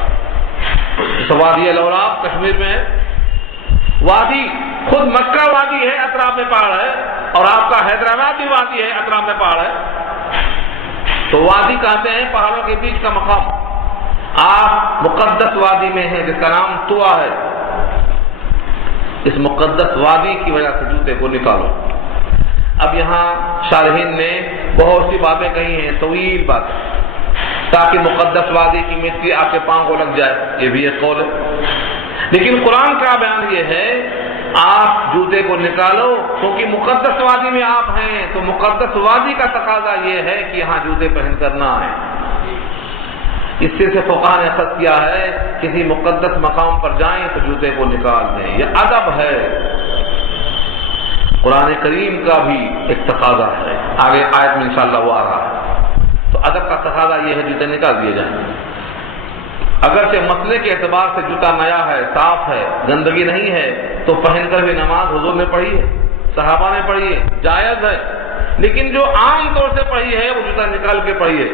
وادی الاوراب کشمیر میں ہے۔ وادی خود مکہ وادی ہے، اطراف میں پہاڑ ہے، اور آپ کا حیدرآباد بھی وادی ہے، اطراف میں پہاڑ ہے۔ تو وادی کہتے ہیں پہاڑوں کے بیچ کا مقام۔ آپ مقدس وادی میں ہیں جس کا نام طوا ہے، اس مقدس وادی کی وجہ سے جوتے کو نکالو۔ اب یہاں شارحین نے بہت سی باتیں کہی ہیں، طویل باتیں، تاکہ مقدس وادی کی مٹی آپ کے پاؤں کو لگ جائے، یہ بھی ایک قول ہے۔ لیکن قرآن کا بیان یہ ہے آپ جوتے کو نکالو، کیونکہ مقدس وادی میں آپ ہیں، تو مقدس وادی کا تقاضا یہ ہے کہ یہاں جوتے پہن کر نہ آئیں۔ اس سے فقہاء نے اخذ کیا ہے کسی مقدس مقام پر جائیں تو جوتے کو نکال دیں، یہ ادب ہے، قرآن کریم کا بھی ایک تقاضا ہے، آگے آیت میں انشاءاللہ وہ آ رہا ہے۔ تو ادب کا تقاضا یہ ہے جوتے نکال دیے جائیں۔ اگرچہ مسئلے کے اعتبار سے جوتا نیا ہے، صاف ہے، گندگی نہیں ہے، تو پہن کر بھی نماز حضور نے پڑھی ہے، صحابہ نے پڑھی ہے، جائز ہے، لیکن جو عام طور سے پڑھی ہے وہ جوتا نکال کے پڑھی ہے۔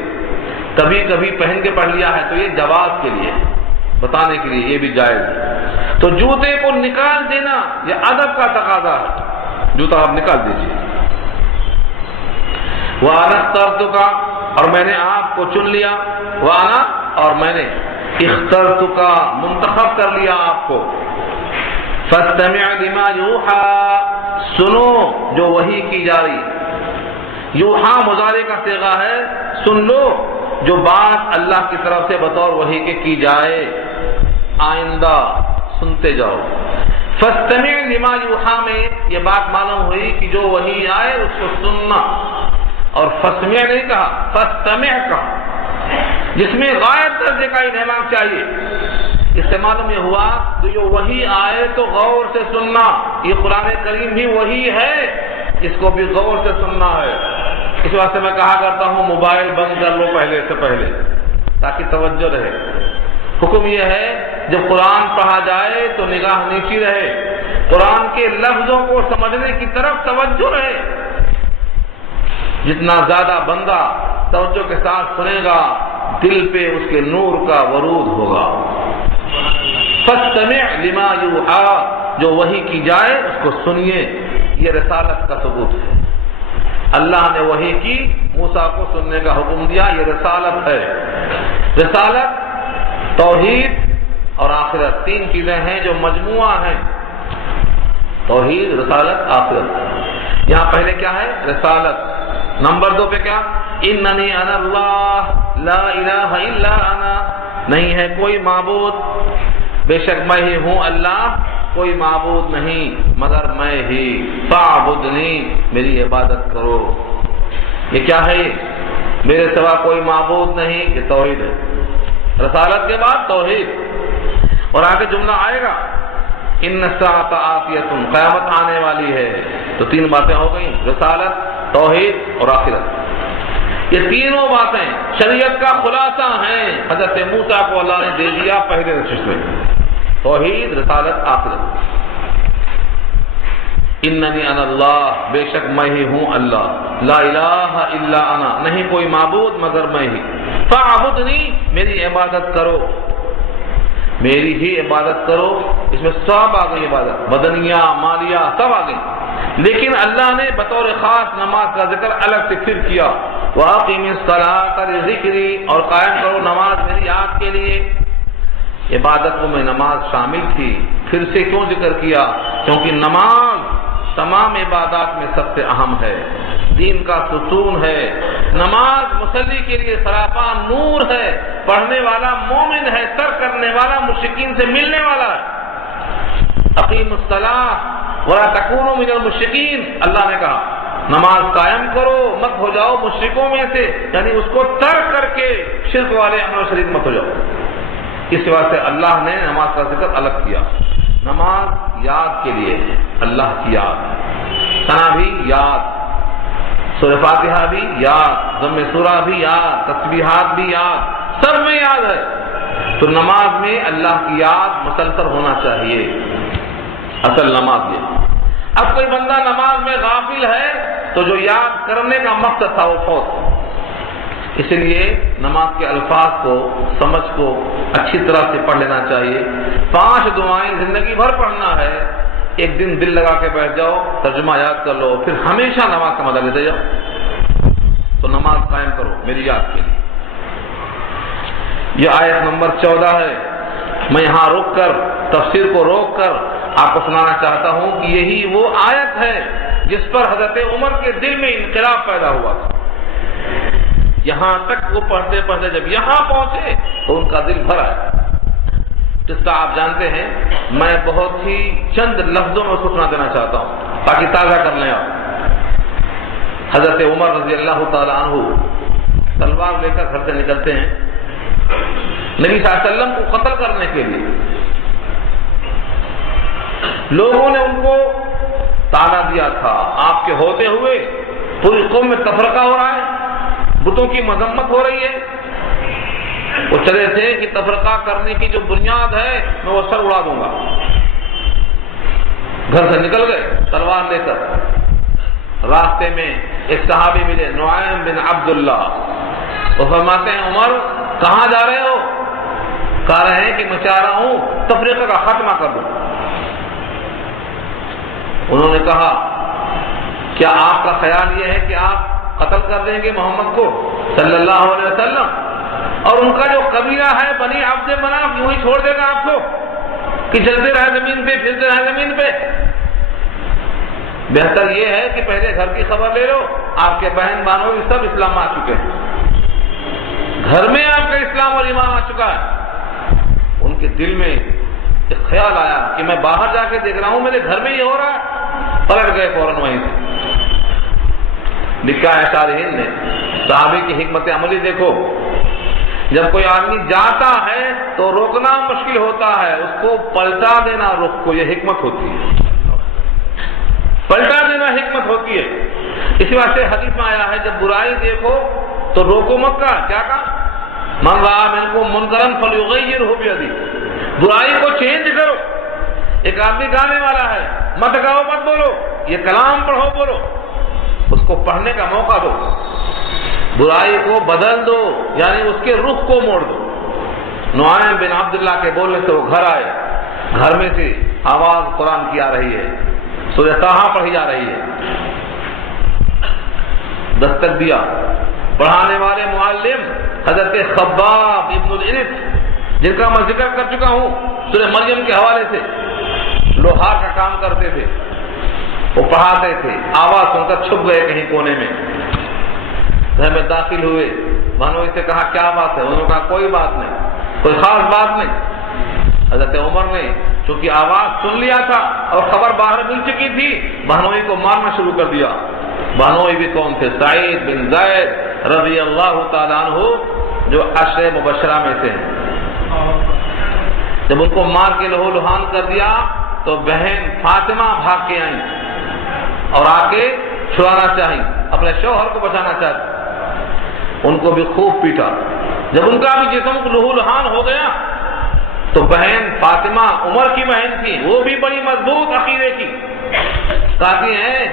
کبھی کبھی پہن کے پڑھ لیا ہے تو یہ جواز کے لیے، بتانے کے لیے، یہ بھی جائز ہے۔ تو جوتے کو نکال دینا یہ ادب کا تقاضا ہے، جوتا آپ نکال دیجیے۔ وَأَنَا اخْتَرْتُكَ، اور میں نے آپ کو چن لیا، وَأَنَا، اور میں نے اخْتَرْتُكَ، منتخب کر لیا آپ کو، فَاسْتَمِعْ لِمَا يُوحَىٰ، سنو جو وحی کی جاری، یوحا مضارع کا صیغہ ہے، سن لو جو بات اللہ کی طرف سے بطور وحی کے کی جائے، آئندہ سنتے جاؤ۔ فاستمع لما یوحا میں یہ بات معلوم ہوئی کہ جو وحی آئے اس کو سننا، اور فاسمع نہیں کہا، فاستمع کہا، جس میں غائب درجے کا انہمام چاہیے۔ اس سے معلوم یہ ہوا کہ جو وحی آئے تو غور سے سننا، یہ قرآن کریم بھی وحی ہے، اس کو بھی غور سے سننا ہے۔ اس واسطے میں کہا کرتا ہوں موبائل بند کر لو پہلے سے پہلے، تاکہ توجہ رہے۔ حکم یہ ہے جب قرآن پڑھا جائے تو نگاہ نیچی رہے، قرآن کے لفظوں کو سمجھنے کی طرف توجہ رہے۔ جتنا زیادہ بندہ توجہ کے ساتھ سنے گا دل پہ اس کے نور کا ورود ہوگا۔ فاستمع لما یوحا، جو وحی کی جائے اس کو سنیے، یہ رسالت کا ثبوت ہے۔ اللہ نے وحی کی، موسیٰ کو سننے کا حکم دیا، یہ رسالت ہے۔ رسالت، توحید اور آخرت، تین چیزیں ہیں جو مجموعہ ہیں، توحید، رسالت، آخرت۔ یہاں پہلے کیا ہے؟ رسالت۔ نمبر 2 پہ کیا؟ اننی انا اللہ لا الہ الا انا، نہیں ہے کوئی معبود، بے شک میں ہی ہوں اللہ، کوئی معبود نہیں مگر میں ہی، فاعبدنی، میری عبادت کرو۔ یہ کیا ہے؟ میرے سوا کوئی معبود نہیں، یہ توحید ہے۔ رسالت کے بعد توحید، اور آگے جملہ آئے گا ان الساعۃ آتیۃ، قیامت آنے والی ہے۔ تو 3 باتیں ہو گئیں، رسالت، توحید اور آخرت۔ یہ تینوں باتیں شریعت کا خلاصہ ہیں، حضرت موسیٰ کو اللہ نے دے دیا پہلے نشست میں، توحید، رسالت، آخرت۔ اننی انا اللہ، بے شک میں ہی ہوں اللہ، لا الہ الا انا، نہیں کوئی معبود مگر میں ہی، فاعبدنی، میری عبادت کرو، میری ہی عبادت کرو۔ اس میں سب آ گئی عبادت، بدنیہ، مالیہ، سب آ گئی، لیکن اللہ نے بطور خاص نماز کا ذکر الگ سے پھر کیا، وَأَقِمِ الصَّلَاةَ لِذِكْرِي، اور قائم کرو نماز میری یاد کے لیے۔ عبادتوں میں نماز شامل تھی، پھر سے کیوں ذکر کیا؟ کیونکہ نماز تمام عبادات میں سب سے اہم ہے، دین کا ستون ہے۔ نماز مصلی کے لیے سراپا نور ہے، پڑھنے والا مومن ہے، ترک کرنے والا مشرکین سے ملنے والا ہے۔ اقیم الصلاۃ ولا تکونوا من المشرکین، اللہ نے کہا نماز قائم کرو، مت ہو جاؤ مشرکوں میں سے، یعنی اس کو ترک کر کے شرک والے عمل و شریک مت ہو جاؤ۔ اس واسطے اللہ نے نماز کا ذکر الگ کیا۔ نماز یاد کے لیے، اللہ کی یاد، ثنا بھی یاد، سورہ فاتحہ بھی یاد، ضم سورہ بھی یاد، تسبیحات بھی یاد، سب میں یاد ہے۔ تو نماز میں اللہ کی یاد مسلسل ہونا چاہیے، اصل نماز یہ۔ اب کوئی بندہ نماز میں غافل ہے تو جو یاد کرنے کا مقصد تھا وہ فوت۔ اس لیے نماز کے الفاظ کو، سمجھ کو اچھی طرح سے پڑھ لینا چاہیے۔ 5 دعائیں زندگی بھر پڑھنا ہے، ایک دن دل لگا کے بیٹھ جاؤ، ترجمہ یاد کر لو، پھر ہمیشہ نماز کا مزہ لیتے جاؤ۔ تو نماز قائم کرو میری یاد کے لیے۔ یہ آیت نمبر 14 ہے. میں یہاں رک کر تفسیر کو روک کر آپ کو سنانا چاہتا ہوں کہ یہی وہ آیت ہے جس پر حضرت عمر کے دل میں انقلاب پیدا ہوا تھا. یہاں تک وہ پڑھتے پڑھتے جب یہاں پہنچے تو ان کا دل بھرا. قصہ آپ جانتے ہیں, میں بہت ہی چند لفظوں میں اس کو سنا دینا چاہتا ہوں تاکہ تازہ کر لیں آپ. حضرت عمر رضی اللہ تعالیٰ عنہ تلوار لے کر گھر سے نکلتے ہیں نبی صلی اللہ علیہ وسلم کو قتل کرنے کے لیے. لوگوں نے ان کو تانا دیا تھا, آپ کے ہوتے ہوئے پوری قوم میں تفرقہ ہو رہا ہے, بتوں کی مذمت ہو رہی ہے. وہ چلے تھے کہ تفرقہ کرنے کی جو بنیاد ہے میں وہ سر اڑا دوں گا. گھر سے نکل گئے تلوار لے کر. راستے میں ایک صحابی ملے, نعیم بن عبداللہ. وہ فرماتے ہیں عمر کہاں جا رہے ہو؟ کہہ رہے ہیں کہ میں چاہ رہا ہوں تفریقہ کا خاتمہ کر دوں. انہوں نے کہا کیا آپ کا خیال یہ ہے کہ آپ قتل کر دیں گے محمد کو صلی اللہ علیہ وسلم, اور ان کا جو قبیلہ ہے بنی عبد مناف یوں ہی چھوڑ دے گا آپ کو کہ چلتے رہے زمین پہ, پھرتے رہے زمین پہ؟ بہتر یہ ہے کہ پہلے گھر کی خبر لے لو. آپ کے بہن بانوں بھی سب اسلام آ چکے ہیں, گھر میں آپ کا اسلام اور ایمان آ چکا ہے. ان کے دل میں ایک خیال آیا کہ میں باہر جا کے دیکھ رہا ہوں میرے گھر میں یہ ہو رہا ہے. پلٹ گئے فوراً وہیں سے. لکھا ہے شارحین نے, صحابی کی حکمت عملی دیکھو, جب کوئی آدمی جاتا ہے تو روکنا مشکل ہوتا ہے, اس کو پلٹا دینا رخ کو, یہ حکمت ہوتی ہے. پلٹا دینا حکمت ہوتی ہے. اسی واسطے حدیث میں آیا ہے جب برائی دیکھو تو روکو مت. کا کیا کہا؟ من رأى منکم منکرا فلیغیرہ بیدہ, برائی کو چینج کرو. ایک آدمی گانے والا ہے, مت گاؤ مت بولو, یہ کلام پڑھو بولو, اس کو پڑھنے کا موقع دو. برائی کو بدل دو, یعنی اس کے رخ کو موڑ دو. نعیم بن عبداللہ کے بولنے سے وہ گھر آئے. گھر میں سے آواز قرآن کی آ رہی ہے, سورہ طٰہٰ پڑھی جا رہی ہے. دستک دیا. پڑھانے والے معلم حضرت خباب ابن الارت, جن کا میں ذکر کر چکا ہوں سورہ مریم کے حوالے سے, لوہار کا کام کرتے تھے. وہ پڑھاتے تھے. آواز سن کر چھپ گئے کہیں کونے میں. گھر میں داخل ہوئے, بہنوں سے کہا کیا بات ہے؟ انہوں نے کہا کوئی بات نہیں, کوئی خاص بات نہیں. حضرت عمر نے چونکہ آواز سن لیا تھا اور خبر باہر مل چکی تھی, بہنوئی کو مارنا شروع کر دیا. بہنوئی بھی کون تھے؟ سعید بن زید رضی اللہ تعالیٰ عنہ, جو عشرہ مبشرہ میں سے. جب ان کو مار کے لہو لہان کر دیا تو بہن فاطمہ بھاگ کے آئیں اور آ کے چھڑانا چاہیں, اپنے شوہر کو بچانا چاہتی. ان کو بھی خوب پیٹا. جب ان کا بھی جسم لہو لہان ہو گیا تو بہن فاطمہ عمر کی بہن تھی, وہ بھی بڑی مضبوط عقیدے کی, کہتی ہیں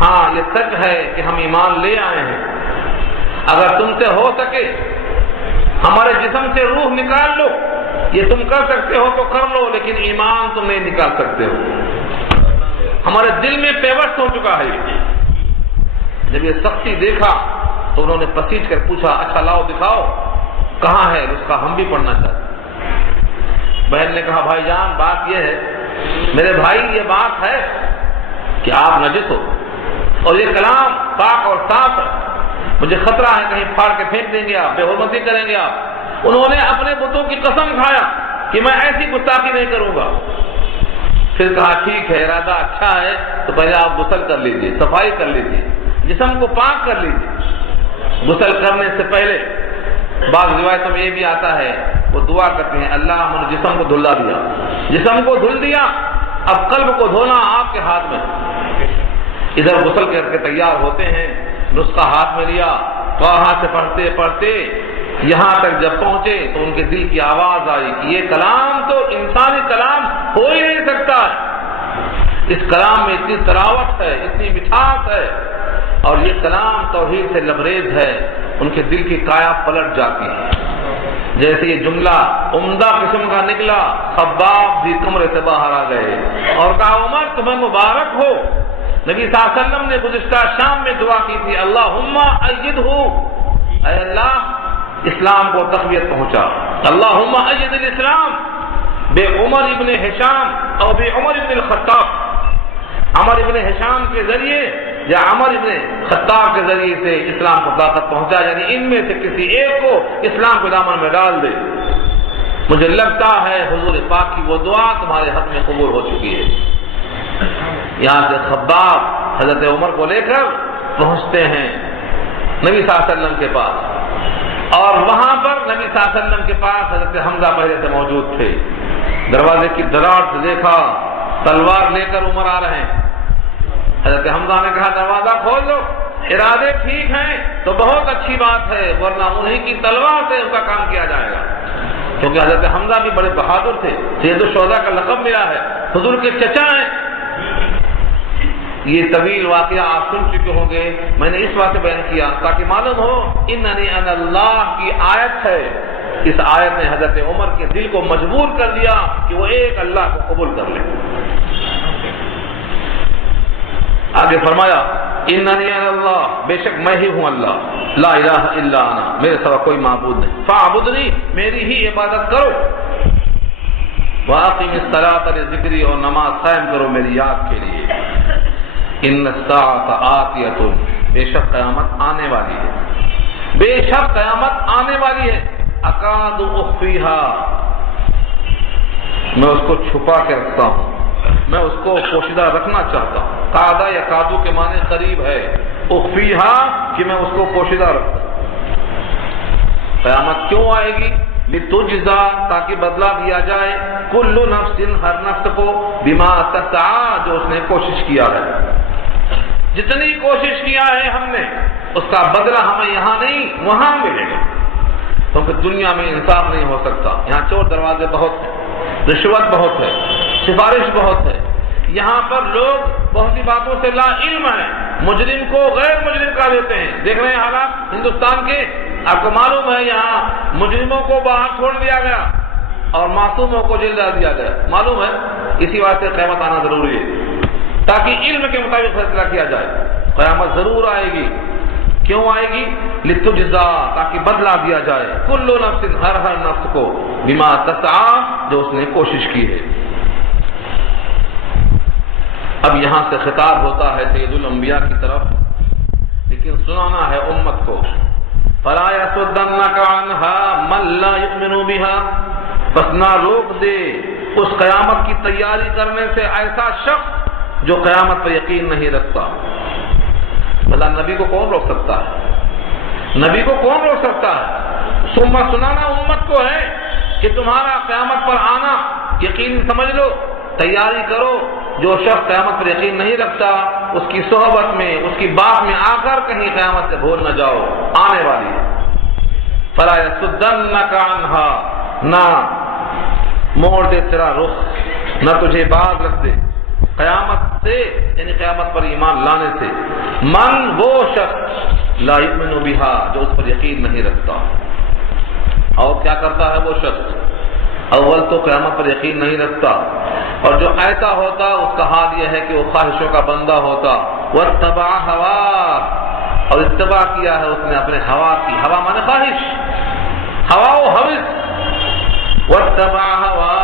ہاں یہ سچ ہے کہ ہم ایمان لے آئے ہیں, اگر تم سے ہو سکے ہمارے جسم سے روح نکال لو, یہ تم کر سکتے ہو تو کر لو, لیکن ایمان تم نہیں نکال سکتے ہو. ہمارے دل میں پیوست ہو چکا ہے. جب یہ سختی دیکھا تو انہوں نے پسیج کر پوچھا اچھا لاؤ دکھاؤ کہاں ہے, اس کا ہم بھی پڑھنا چاہتے. بہن نے کہا بھائی جان بات یہ ہے میرے بھائی, یہ بات ہے کہ آپ نجس ہو اور یہ کلام پاک اور صاف ہے, مجھے خطرہ ہے کہیں پھاڑ کے پھینک دیں گے آپ, بے حرمتی کریں گے آپ. انہوں نے اپنے بتوں کی قسم کھایا کہ میں ایسی گستاخی نہیں کروں گا. پھر کہا ٹھیک ہے, ارادہ اچھا ہے تو پہلے آپ غسل کر لیجیے, صفائی کر لیجیے, جسم کو پاک کر لیجیے. غسل کرنے سے پہلے بعض روایتوں میں یہ بھی آتا ہے وہ دعا کرتے ہیں اللہ ہم نے جسم کو دھلا دیا, جسم کو دھل دیا, اب قلب کو دھونا آپ کے ہاتھ میں. ادھر غسل کر کے تیار ہوتے ہیں, نسخہ ہاتھ میں لیا, وہاں سے پڑھتے پڑھتے یہاں تک جب پہنچے تو ان کے دل کی آواز آئی کہ یہ کلام تو انسانی کلام ہو ہی نہیں سکتا ہے, اس کلام میں اتنی تراوت ہے, اتنی مٹھاس ہے, اور یہ کلام توحید سے لبریز ہے. ان کے دل کی کایا پلٹ جاتی ہے. جیسے یہ جملہ عمدہ قسم کا نکلا, خباب بھی کمرے سے باہر آ گئے اور کہا عمر تمہیں مبارک ہو, نبی صلی اللہ علیہ وسلم نے گزشتہ شام میں دعا کی تھی اللہم ایدہ, اے اللہ اسلام کو تقویت پہنچا۔ اللہم اید الاسلام بے عمر ابن ہشام اور بے عمر ابن الخطاب، عمر ابن ہشام کے ذریعے یا عمر ابن خطاب کے ذریعے سے اسلام کو طاقت پہنچا، یعنی ان میں سے کسی ایک کو اسلام کے دامن میں ڈال دے۔ مجھے لگتا ہے حضور پاک کی وہ دعا تمہارے حق میں قبول ہو چکی ہے۔ یہاں سے خباب حضرت عمر کو لے کر پہنچتے ہیں نبی صلی اللہ علیہ وسلم کے پاس، اور وہاں پر نبی صلی اللہ علیہ وسلم کے پاس حضرت حمزہ پہلے سے موجود تھے۔ دروازے کی دراڑ سے دیکھا تلوار لے کر عمر آ رہے ہیں۔ حضرت حمزہ نے کہا دروازہ کھول دو، ارادے ٹھیک ہیں تو بہت اچھی بات ہے، ورنہ انہیں کی تلوار سے ان کا کام کیا جائے گا، کیونکہ حضرت حمزہ بھی بڑے بہادر تھے، سید الشہداء کا لقب ملا ہے، حضور کے چچا ہیں۔ یہ طویل واقعہ آپ سن چکے ہوں گے، میں نے اس واسطے بیان کیا تاکہ معلوم ہو اننی انا اللہ کی آیت ہے۔ اس آیت نے حضرت عمر کے دل کو مجبور کر دیا کہ وہ ایک اللہ کو قبول کر لیں۔ آگے فرمایا اننی انا اللہ، بے شک میں ہی ہوں اللہ، لا الہ الا انا، میرے سوا کوئی معبود نہیں، فاعبدنی، میری ہی عبادت کرو، واقم الصلاۃ لذکری، اور نماز قائم کرو میری یاد کے لیے، ان الساعۃ آتیۃ، بے شک قیامت آنے والی ہے، بے شک قیامت آنے والی ہے، اکاد اخفیہا، میں اس کو چھپا کے رکھتا ہوں، میں اس کو پوشیدہ رکھنا چاہتا ہوں۔ قادہ یا قادو کے معنی قریب ہے، اخفیہا کہ میں اس کو پوشیدہ رکھتا ہوں۔ قیامت کیوں آئے گی؟ لتجزا، تاکہ بدلہ دیا جائے، کل نفس، ہر نفس کو، بما تسعی، جو اس نے کوشش کیا ہے، جتنی کوشش کیا ہے ہم نے اس کا بدلہ ہمیں یہاں نہیں وہاں ملے گا، کیونکہ دنیا میں انصاف نہیں ہو سکتا، یہاں چور دروازے بہت ہیں، رشوت بہت ہے، سفارش بہت ہے، یہاں پر لوگ بہت سی باتوں سے لا علم ہے، مجرم کو غیر مجرم کا دیتے ہیں۔ دیکھ رہے ہیں حالات ہندوستان کے، آپ کو معلوم ہے یہاں مجرموں کو باہر چھوڑ دیا گیا اور معصوموں کو جیل ڈال دیا گیا، معلوم ہے؟ اسی واسطے قیامت آنا ضروری ہے تاکہ علم کے مطابق فیصلہ کیا جائے۔ قیامت ضرور آئے گی، کیوں آئے گی؟ لتجزا، تاکہ بدلہ دیا جائے، کل نفس، ہر نفس کو، بما تسعی، جو اس نے کوشش کی ہے۔ اب یہاں سے خطاب ہوتا ہے سید الانبیاء کی طرف، لیکن سنانا ہے امت کو، فلا یصدنک عنہا من لا یؤمن بہا، بس نہ روک دے اس قیامت کی تیاری کرنے سے ایسا شخص جو قیامت پر یقین نہیں رکھتا۔ بھلا نبی کو کون روک سکتا ہے؟ نبی کو کون روک سکتا ہے؟ سنانا امت کو ہے کہ تمہارا قیامت پر آنا یقین سمجھ لو، تیاری کرو۔ جو شخص قیامت پر یقین نہیں رکھتا، اس کی صحبت میں، اس کی بات میں آ کر کہیں قیامت سے بھول نہ جاؤ، آنے والی ہے۔ فلا یصدنک عنہا، نہ موڑ دے تیرا رخ، نہ تجھے باز رکھ دے قیامت سے، یعنی قیامت پر ایمان لانے سے، من، وہ شخص، لا یؤمن بہا، جو اس پر یقین نہیں رکھتا۔ اور کیا کرتا ہے وہ شخص؟ اول تو قیامت پر یقین نہیں رکھتا، اور جو ایسا ہوتا اس کا حال یہ ہے کہ وہ خواہشوں کا بندہ ہوتا، واتبع ہوا، اور اتباع کیا ہے اس نے اپنے ہوا کی، ہوا مانے خواہش، ہوا و ہوس، واتبع ہوا،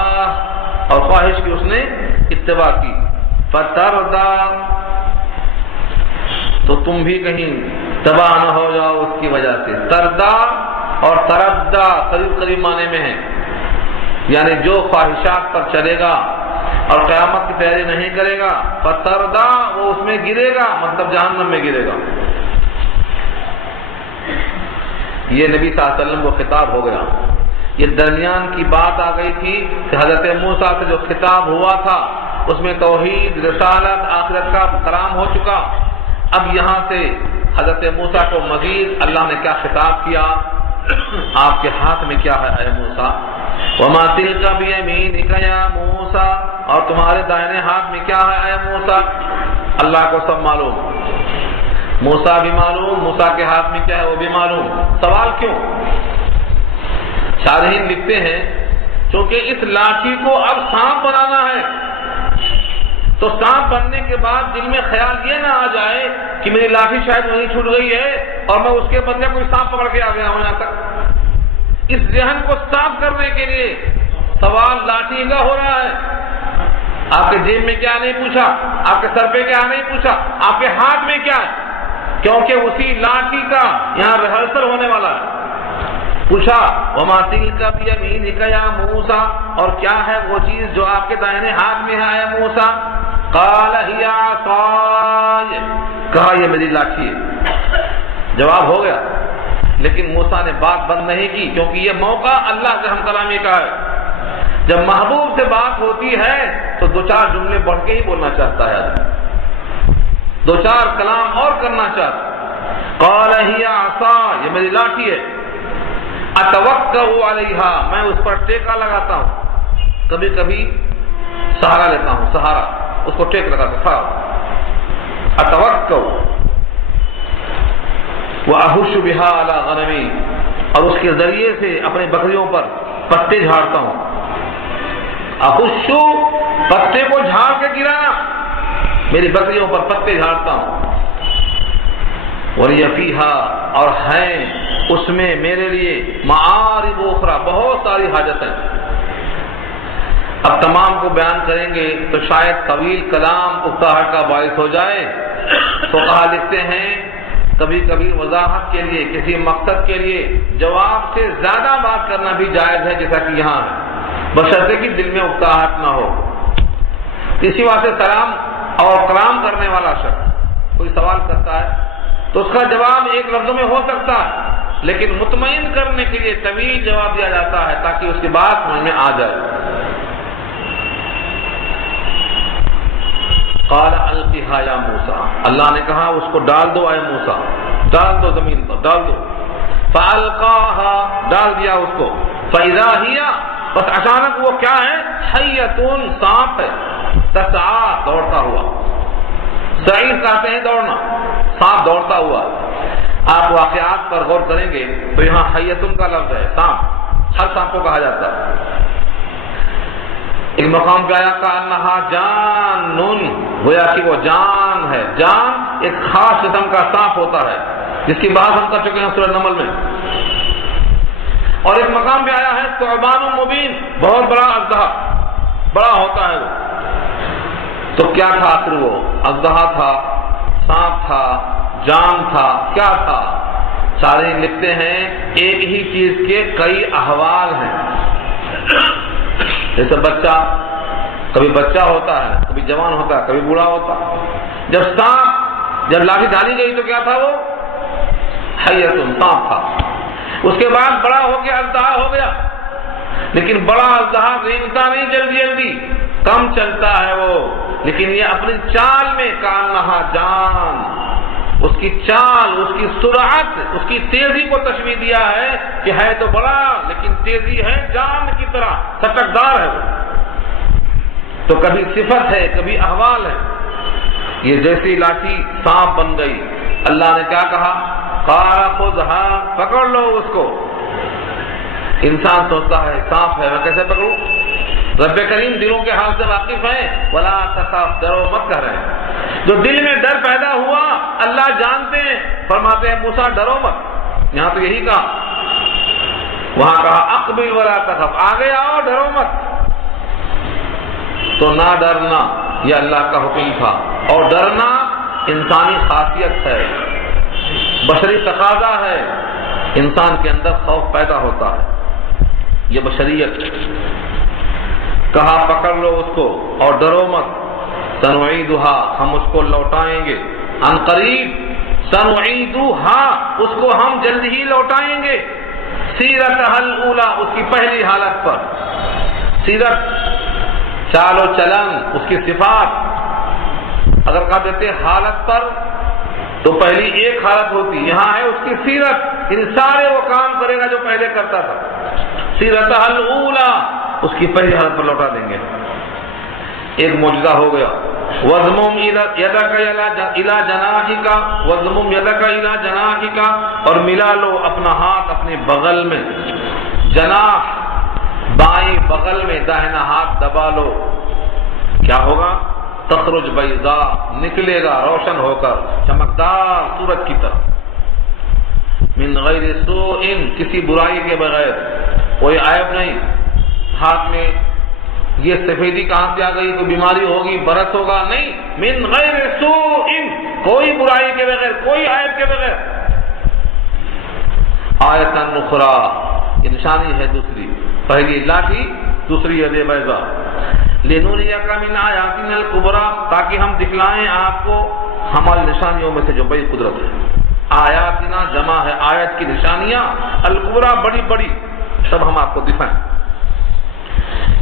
اور خواہش کی اس نے اتباع کی، فتردا، تو تم بھی کہیں تباہ نہ ہو جاؤ اس کی وجہ سے۔ تردا اور تردا قریب قریب معنی میں ہے، یعنی جو خواہشات پر چلے گا اور قیامت کی تیاری نہیں کرے گا، فتردا، وہ اس میں گرے گا، مطلب جہنم میں گرے گا۔ یہ نبی صلی اللہ علیہ وسلم کو خطاب ہو گیا۔ یہ درمیان کی بات آ گئی تھی کہ حضرت موسیٰ سے جو خطاب ہوا تھا اس میں توحید، رسالت، آخرت کا کلام ہو چکا۔ اب یہاں سے حضرت موسیٰ کو مزید اللہ نے کیا خطاب کیا؟ آپ کے ہاتھ میں کیا ہے اے موسیٰ؟ وما تلک بیمینک یا موسیٰ، اور تمہارے دائنے ہاتھ میں کیا ہے اے موسیٰ؟ اللہ کو سب معلوم، موسیٰ بھی معلوم، موسیٰ کے ہاتھ میں کیا ہے وہ بھی معلوم۔ سوال کیوں؟ شارحین لکھتے ہیں چونکہ اس لاٹھی کو اب سانپ بنانا ہے، تو سانپ بننے کے بعد دل میں خیال یہ نہ آ جائے کہ میری لاٹھی شاید وہیں چھوٹ گئی ہے اور میں اس کے بدلے کوئی سانپ پکڑ کے آ گیا ہوں یہاں تک۔ اس ذہن کو صاف کرنے کے لیے سوال لاٹھی کا ہو رہا ہے. آپ کے جیب میں کیا نہیں پوچھا, آپ کے سر پہ کیا نہیں پوچھا, آپ کے ہاتھ میں کیا ہے, کیونکہ اسی لاٹھی کا یہاں ریہرسل ہونے والا ہے. پوچھا وما تلک بیمینک یا موسیٰ, اور کیا ہے وہ چیز جو آپ کے دائیں ہاتھ میں ہے اے موسیٰ. قال ہی عصای, کہا یہ میری لاٹھی ہے. جواب ہو گیا, لیکن موسیٰ نے بات بند نہیں کی, کیونکہ یہ موقع اللہ سے ہم کلامی کا ہے. جب محبوب سے بات ہوتی ہے تو دو چار جملے بڑھ کے ہی بولنا چاہتا ہے آدمی, دو چار کلام اور کرنا چاہتا. قال ہی عصای, یہ میری لاٹھی ہے. اتوکأ علیہا, میں اس پر ٹیکا لگاتا ہوں. کبھی کبھی سہارا لیتا ہوں, سہارا اس کو ٹیک لگاتا ہوں. اتوکأ واحش بہا علی غنمی, اور اس کے ذریعے سے اپنے بکریوں پر پتے جھاڑتا ہوں. احش, پتے کو جھاڑ کے گرانا, میری بکریوں پر پتے جھاڑتا ہوں. وَلِيَ فِيهَا, اور ہیں اس میں میرے لیے معارب اخرى, بہت ساری حاجتیں. اب تمام کو بیان کریں گے تو شاید طویل کلام اکتاہٹ کا باعث ہو جائے. تو کہا لکھتے ہیں کبھی کبھی وضاحت کے لیے, کسی مقصد کے لیے جواب سے زیادہ بات کرنا بھی جائز ہے, جیسا کہ یہاں ہے, بشرطے کہ دل میں اکتاہٹ نہ ہو. اسی واسطے سلام اور کلام کرنے والا شخص کوئی سوال کرتا ہے تو اس کا جواب ایک لفظوں میں ہو سکتا ہے, لیکن مطمئن کرنے کے لیے طویل جواب دیا جاتا ہے تاکہ اس کی بات سمجھ میں آ جائے. قال القها یا موسیٰ, اللہ نے کہا اس کو ڈال دو اے موسیٰ, ڈال دو زمین پر, ڈال دو. فالقاها, ڈال دیا اس کو. فاذا هي, بس اچانک وہ کیا ہے, حیۃ, سانپ ہے. تسعی, دوڑتا ہوا. سعی کہتے ہیں دوڑنا, سانپ دوڑتا ہوا. آپ واقعات پر غور کریں گے تو یہاں حیۃ کا لفظ ہے, سانپ, ہر سانپ کو کہا جاتا ہے. ایک مقام پہ آیا کانہا جانن, گویا کہ وہ جان ہے. جان ایک خاص قسم کا سانپ ہوتا ہے جس کی بات ہم کر چکے ہیں سورہ نمل میں. اور ایک مقام پہ آیا ہے ثعبان مبین, بہت بڑا اژدہا, بڑا ہوتا ہے وہ. تو کیا تھا آخر وہ, اژدہا تھا, سانپ تھا, جان تھا, کیا تھا؟ سارے لکھتے ہیں ایک ہی چیز کے کئی احوال ہیں. جیسے بچہ, کبھی بچہ ہوتا ہے, کبھی جوان ہوتا ہے, کبھی بوڑھا ہوتا ہے. جب سانپ, جب لاٹھی ڈالی گئی تو کیا تھا وہ, حیۃ, سانپ تھا. اس کے بعد بڑا ہو کے اژدہا ہو گیا, لیکن بڑا اژدہا رینگتا نہیں جلدی جلدی, کم چلتا ہے وہ, لیکن یہ اپنی چال میں کانہا جان, اس کی چال, اس کی سرعت, اس کی تیزی کو تشبیہ دیا ہے کہ ہے تو بڑا لیکن تیزی ہے جان کی طرح, سٹکدار ہے وہ. تو کبھی صفت ہے, کبھی احوال ہے. یہ جیسی لاٹھی سانپ بن گئی, اللہ نے کیا کہا, قال خذها, پکڑ لو اس کو. انسان سوچتا ہے سانپ ہے, میں کیسے پکڑوں؟ رب کریم دلوں کے حال سے واقف ہیں. ولا تخاف, ڈرو مت کہہ رہے ہیں. جو دل میں ڈر پیدا ہوا اللہ جانتے ہیں, فرماتے ہیں موسیٰ ڈرو مت. یہاں تو یہی کہا, وہاں کہا اقبل ولا تخف, آگے آؤ ڈرو مت. تو نہ ڈرنا یہ اللہ کا حکم تھا, اور ڈرنا انسانی خاصیت ہے, بشری تقاضا ہے. انسان کے اندر خوف پیدا ہوتا ہے, یہ بشریت ہے. کہا پکڑ لو اس کو اور ڈرو مت. سنعیدھا, ہم اس کو لوٹائیں گے. ان قریب, سنعیدھا, اس کو ہم جلد ہی لوٹائیں گے. سیرتھا الاولی, اس کی پہلی حالت پر. سیرت, چال و چلن, اس کی صفات. اگر کہا دیتے حالت پر تو پہلی ایک حالت ہوتی, یہاں ہے اس کی سیرت, ان سارے وہ کام کرے گا جو پہلے کرتا تھا. سیرتھا الاولی, اس کی پہلی حالت پر لوٹا دیں گے. ایک معجزہ ہو گیا. وَضْمُمْ يَدَكَ إِلَى جَنَاحِكَ, وَضْمُمْ يَدَكَ إِلَى جَنَاحِكَ, اور ملا لو اپنا ہاتھ اپنے بغل میں. جناح, بائیں بغل میں داہنا ہاتھ دبا لو. کیا ہوگا؟ تخرج بیضاء, نکلے گا روشن ہو کر, چمکدار سورج کی طرح. من غیر سوء, کسی برائی کے بغیر. کوئی عیب نہیں، ہاتھ میں یہ سفیدی کہاں سے آ گئی، کوئی بیماری ہوگی، برس ہوگا، نہیں، من غیر سوء، کوئی برائی کے بغیر، کوئی عیب کے بغیر۔ آیۃ اخری، یہ نشانی ہے دوسری، پہلی لاٹھی، دوسری ید بیضا، لنریک من آیاتنا الکبریٰ، تاکہ ہم دکھلائیں آپ کو ہماری نشانیوں میں سے جو بڑی قدرت ہے۔ آیاتنا جمع ہے آیت کی نشانیاں، الکبریٰ بڑی بڑی، سب ہم آپ کو دکھائیں۔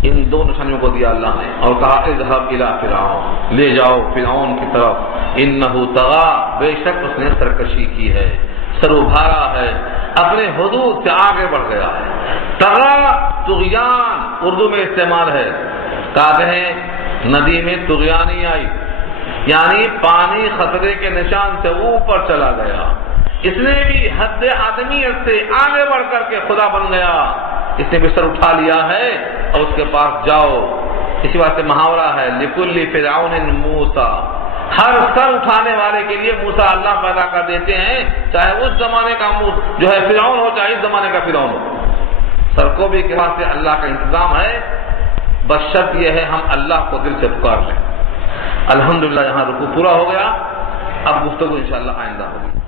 ان دو نشانیوں کو دیا اللہ نے اور کہا اذهب الى فرعون، لے جاؤ فرعون کی طرف، انه طغى، بے شک اس نے سرکشی کی ہے، سر ابھارا ہے، اپنے حدود سے آگے بڑھ گیا ہے۔ طغى طغیان اردو میں استعمال ہے، کہتے ہیں ندی میں طغیانی آئی، یعنی پانی خطرے کے نشان سے اوپر چلا گیا، اس نے بھی حد آدمیت سے آگے بڑھ کر کے خدا بن گیا، اس نے بھی سر اٹھا لیا ہے اور اس کے پاس جاؤ۔ اسی بات سے محاورہ ہے لکل فرعون موسیٰ، ہر سر اٹھانے والے کے لیے موسیٰ اللہ پیدا کر دیتے ہیں، چاہے اس زمانے کا جو ہے فرعون ہو، چاہے اس زمانے کا فرعون ہو، سر کو بھی کے واسطے اللہ کا انتظام ہے، بس شرط یہ ہے ہم اللہ کو دل سے پکار لیں۔ الحمدللہ یہاں رکوع پورا ہو گیا، اب گفتگو انشاءاللہ آئندہ ہوگی۔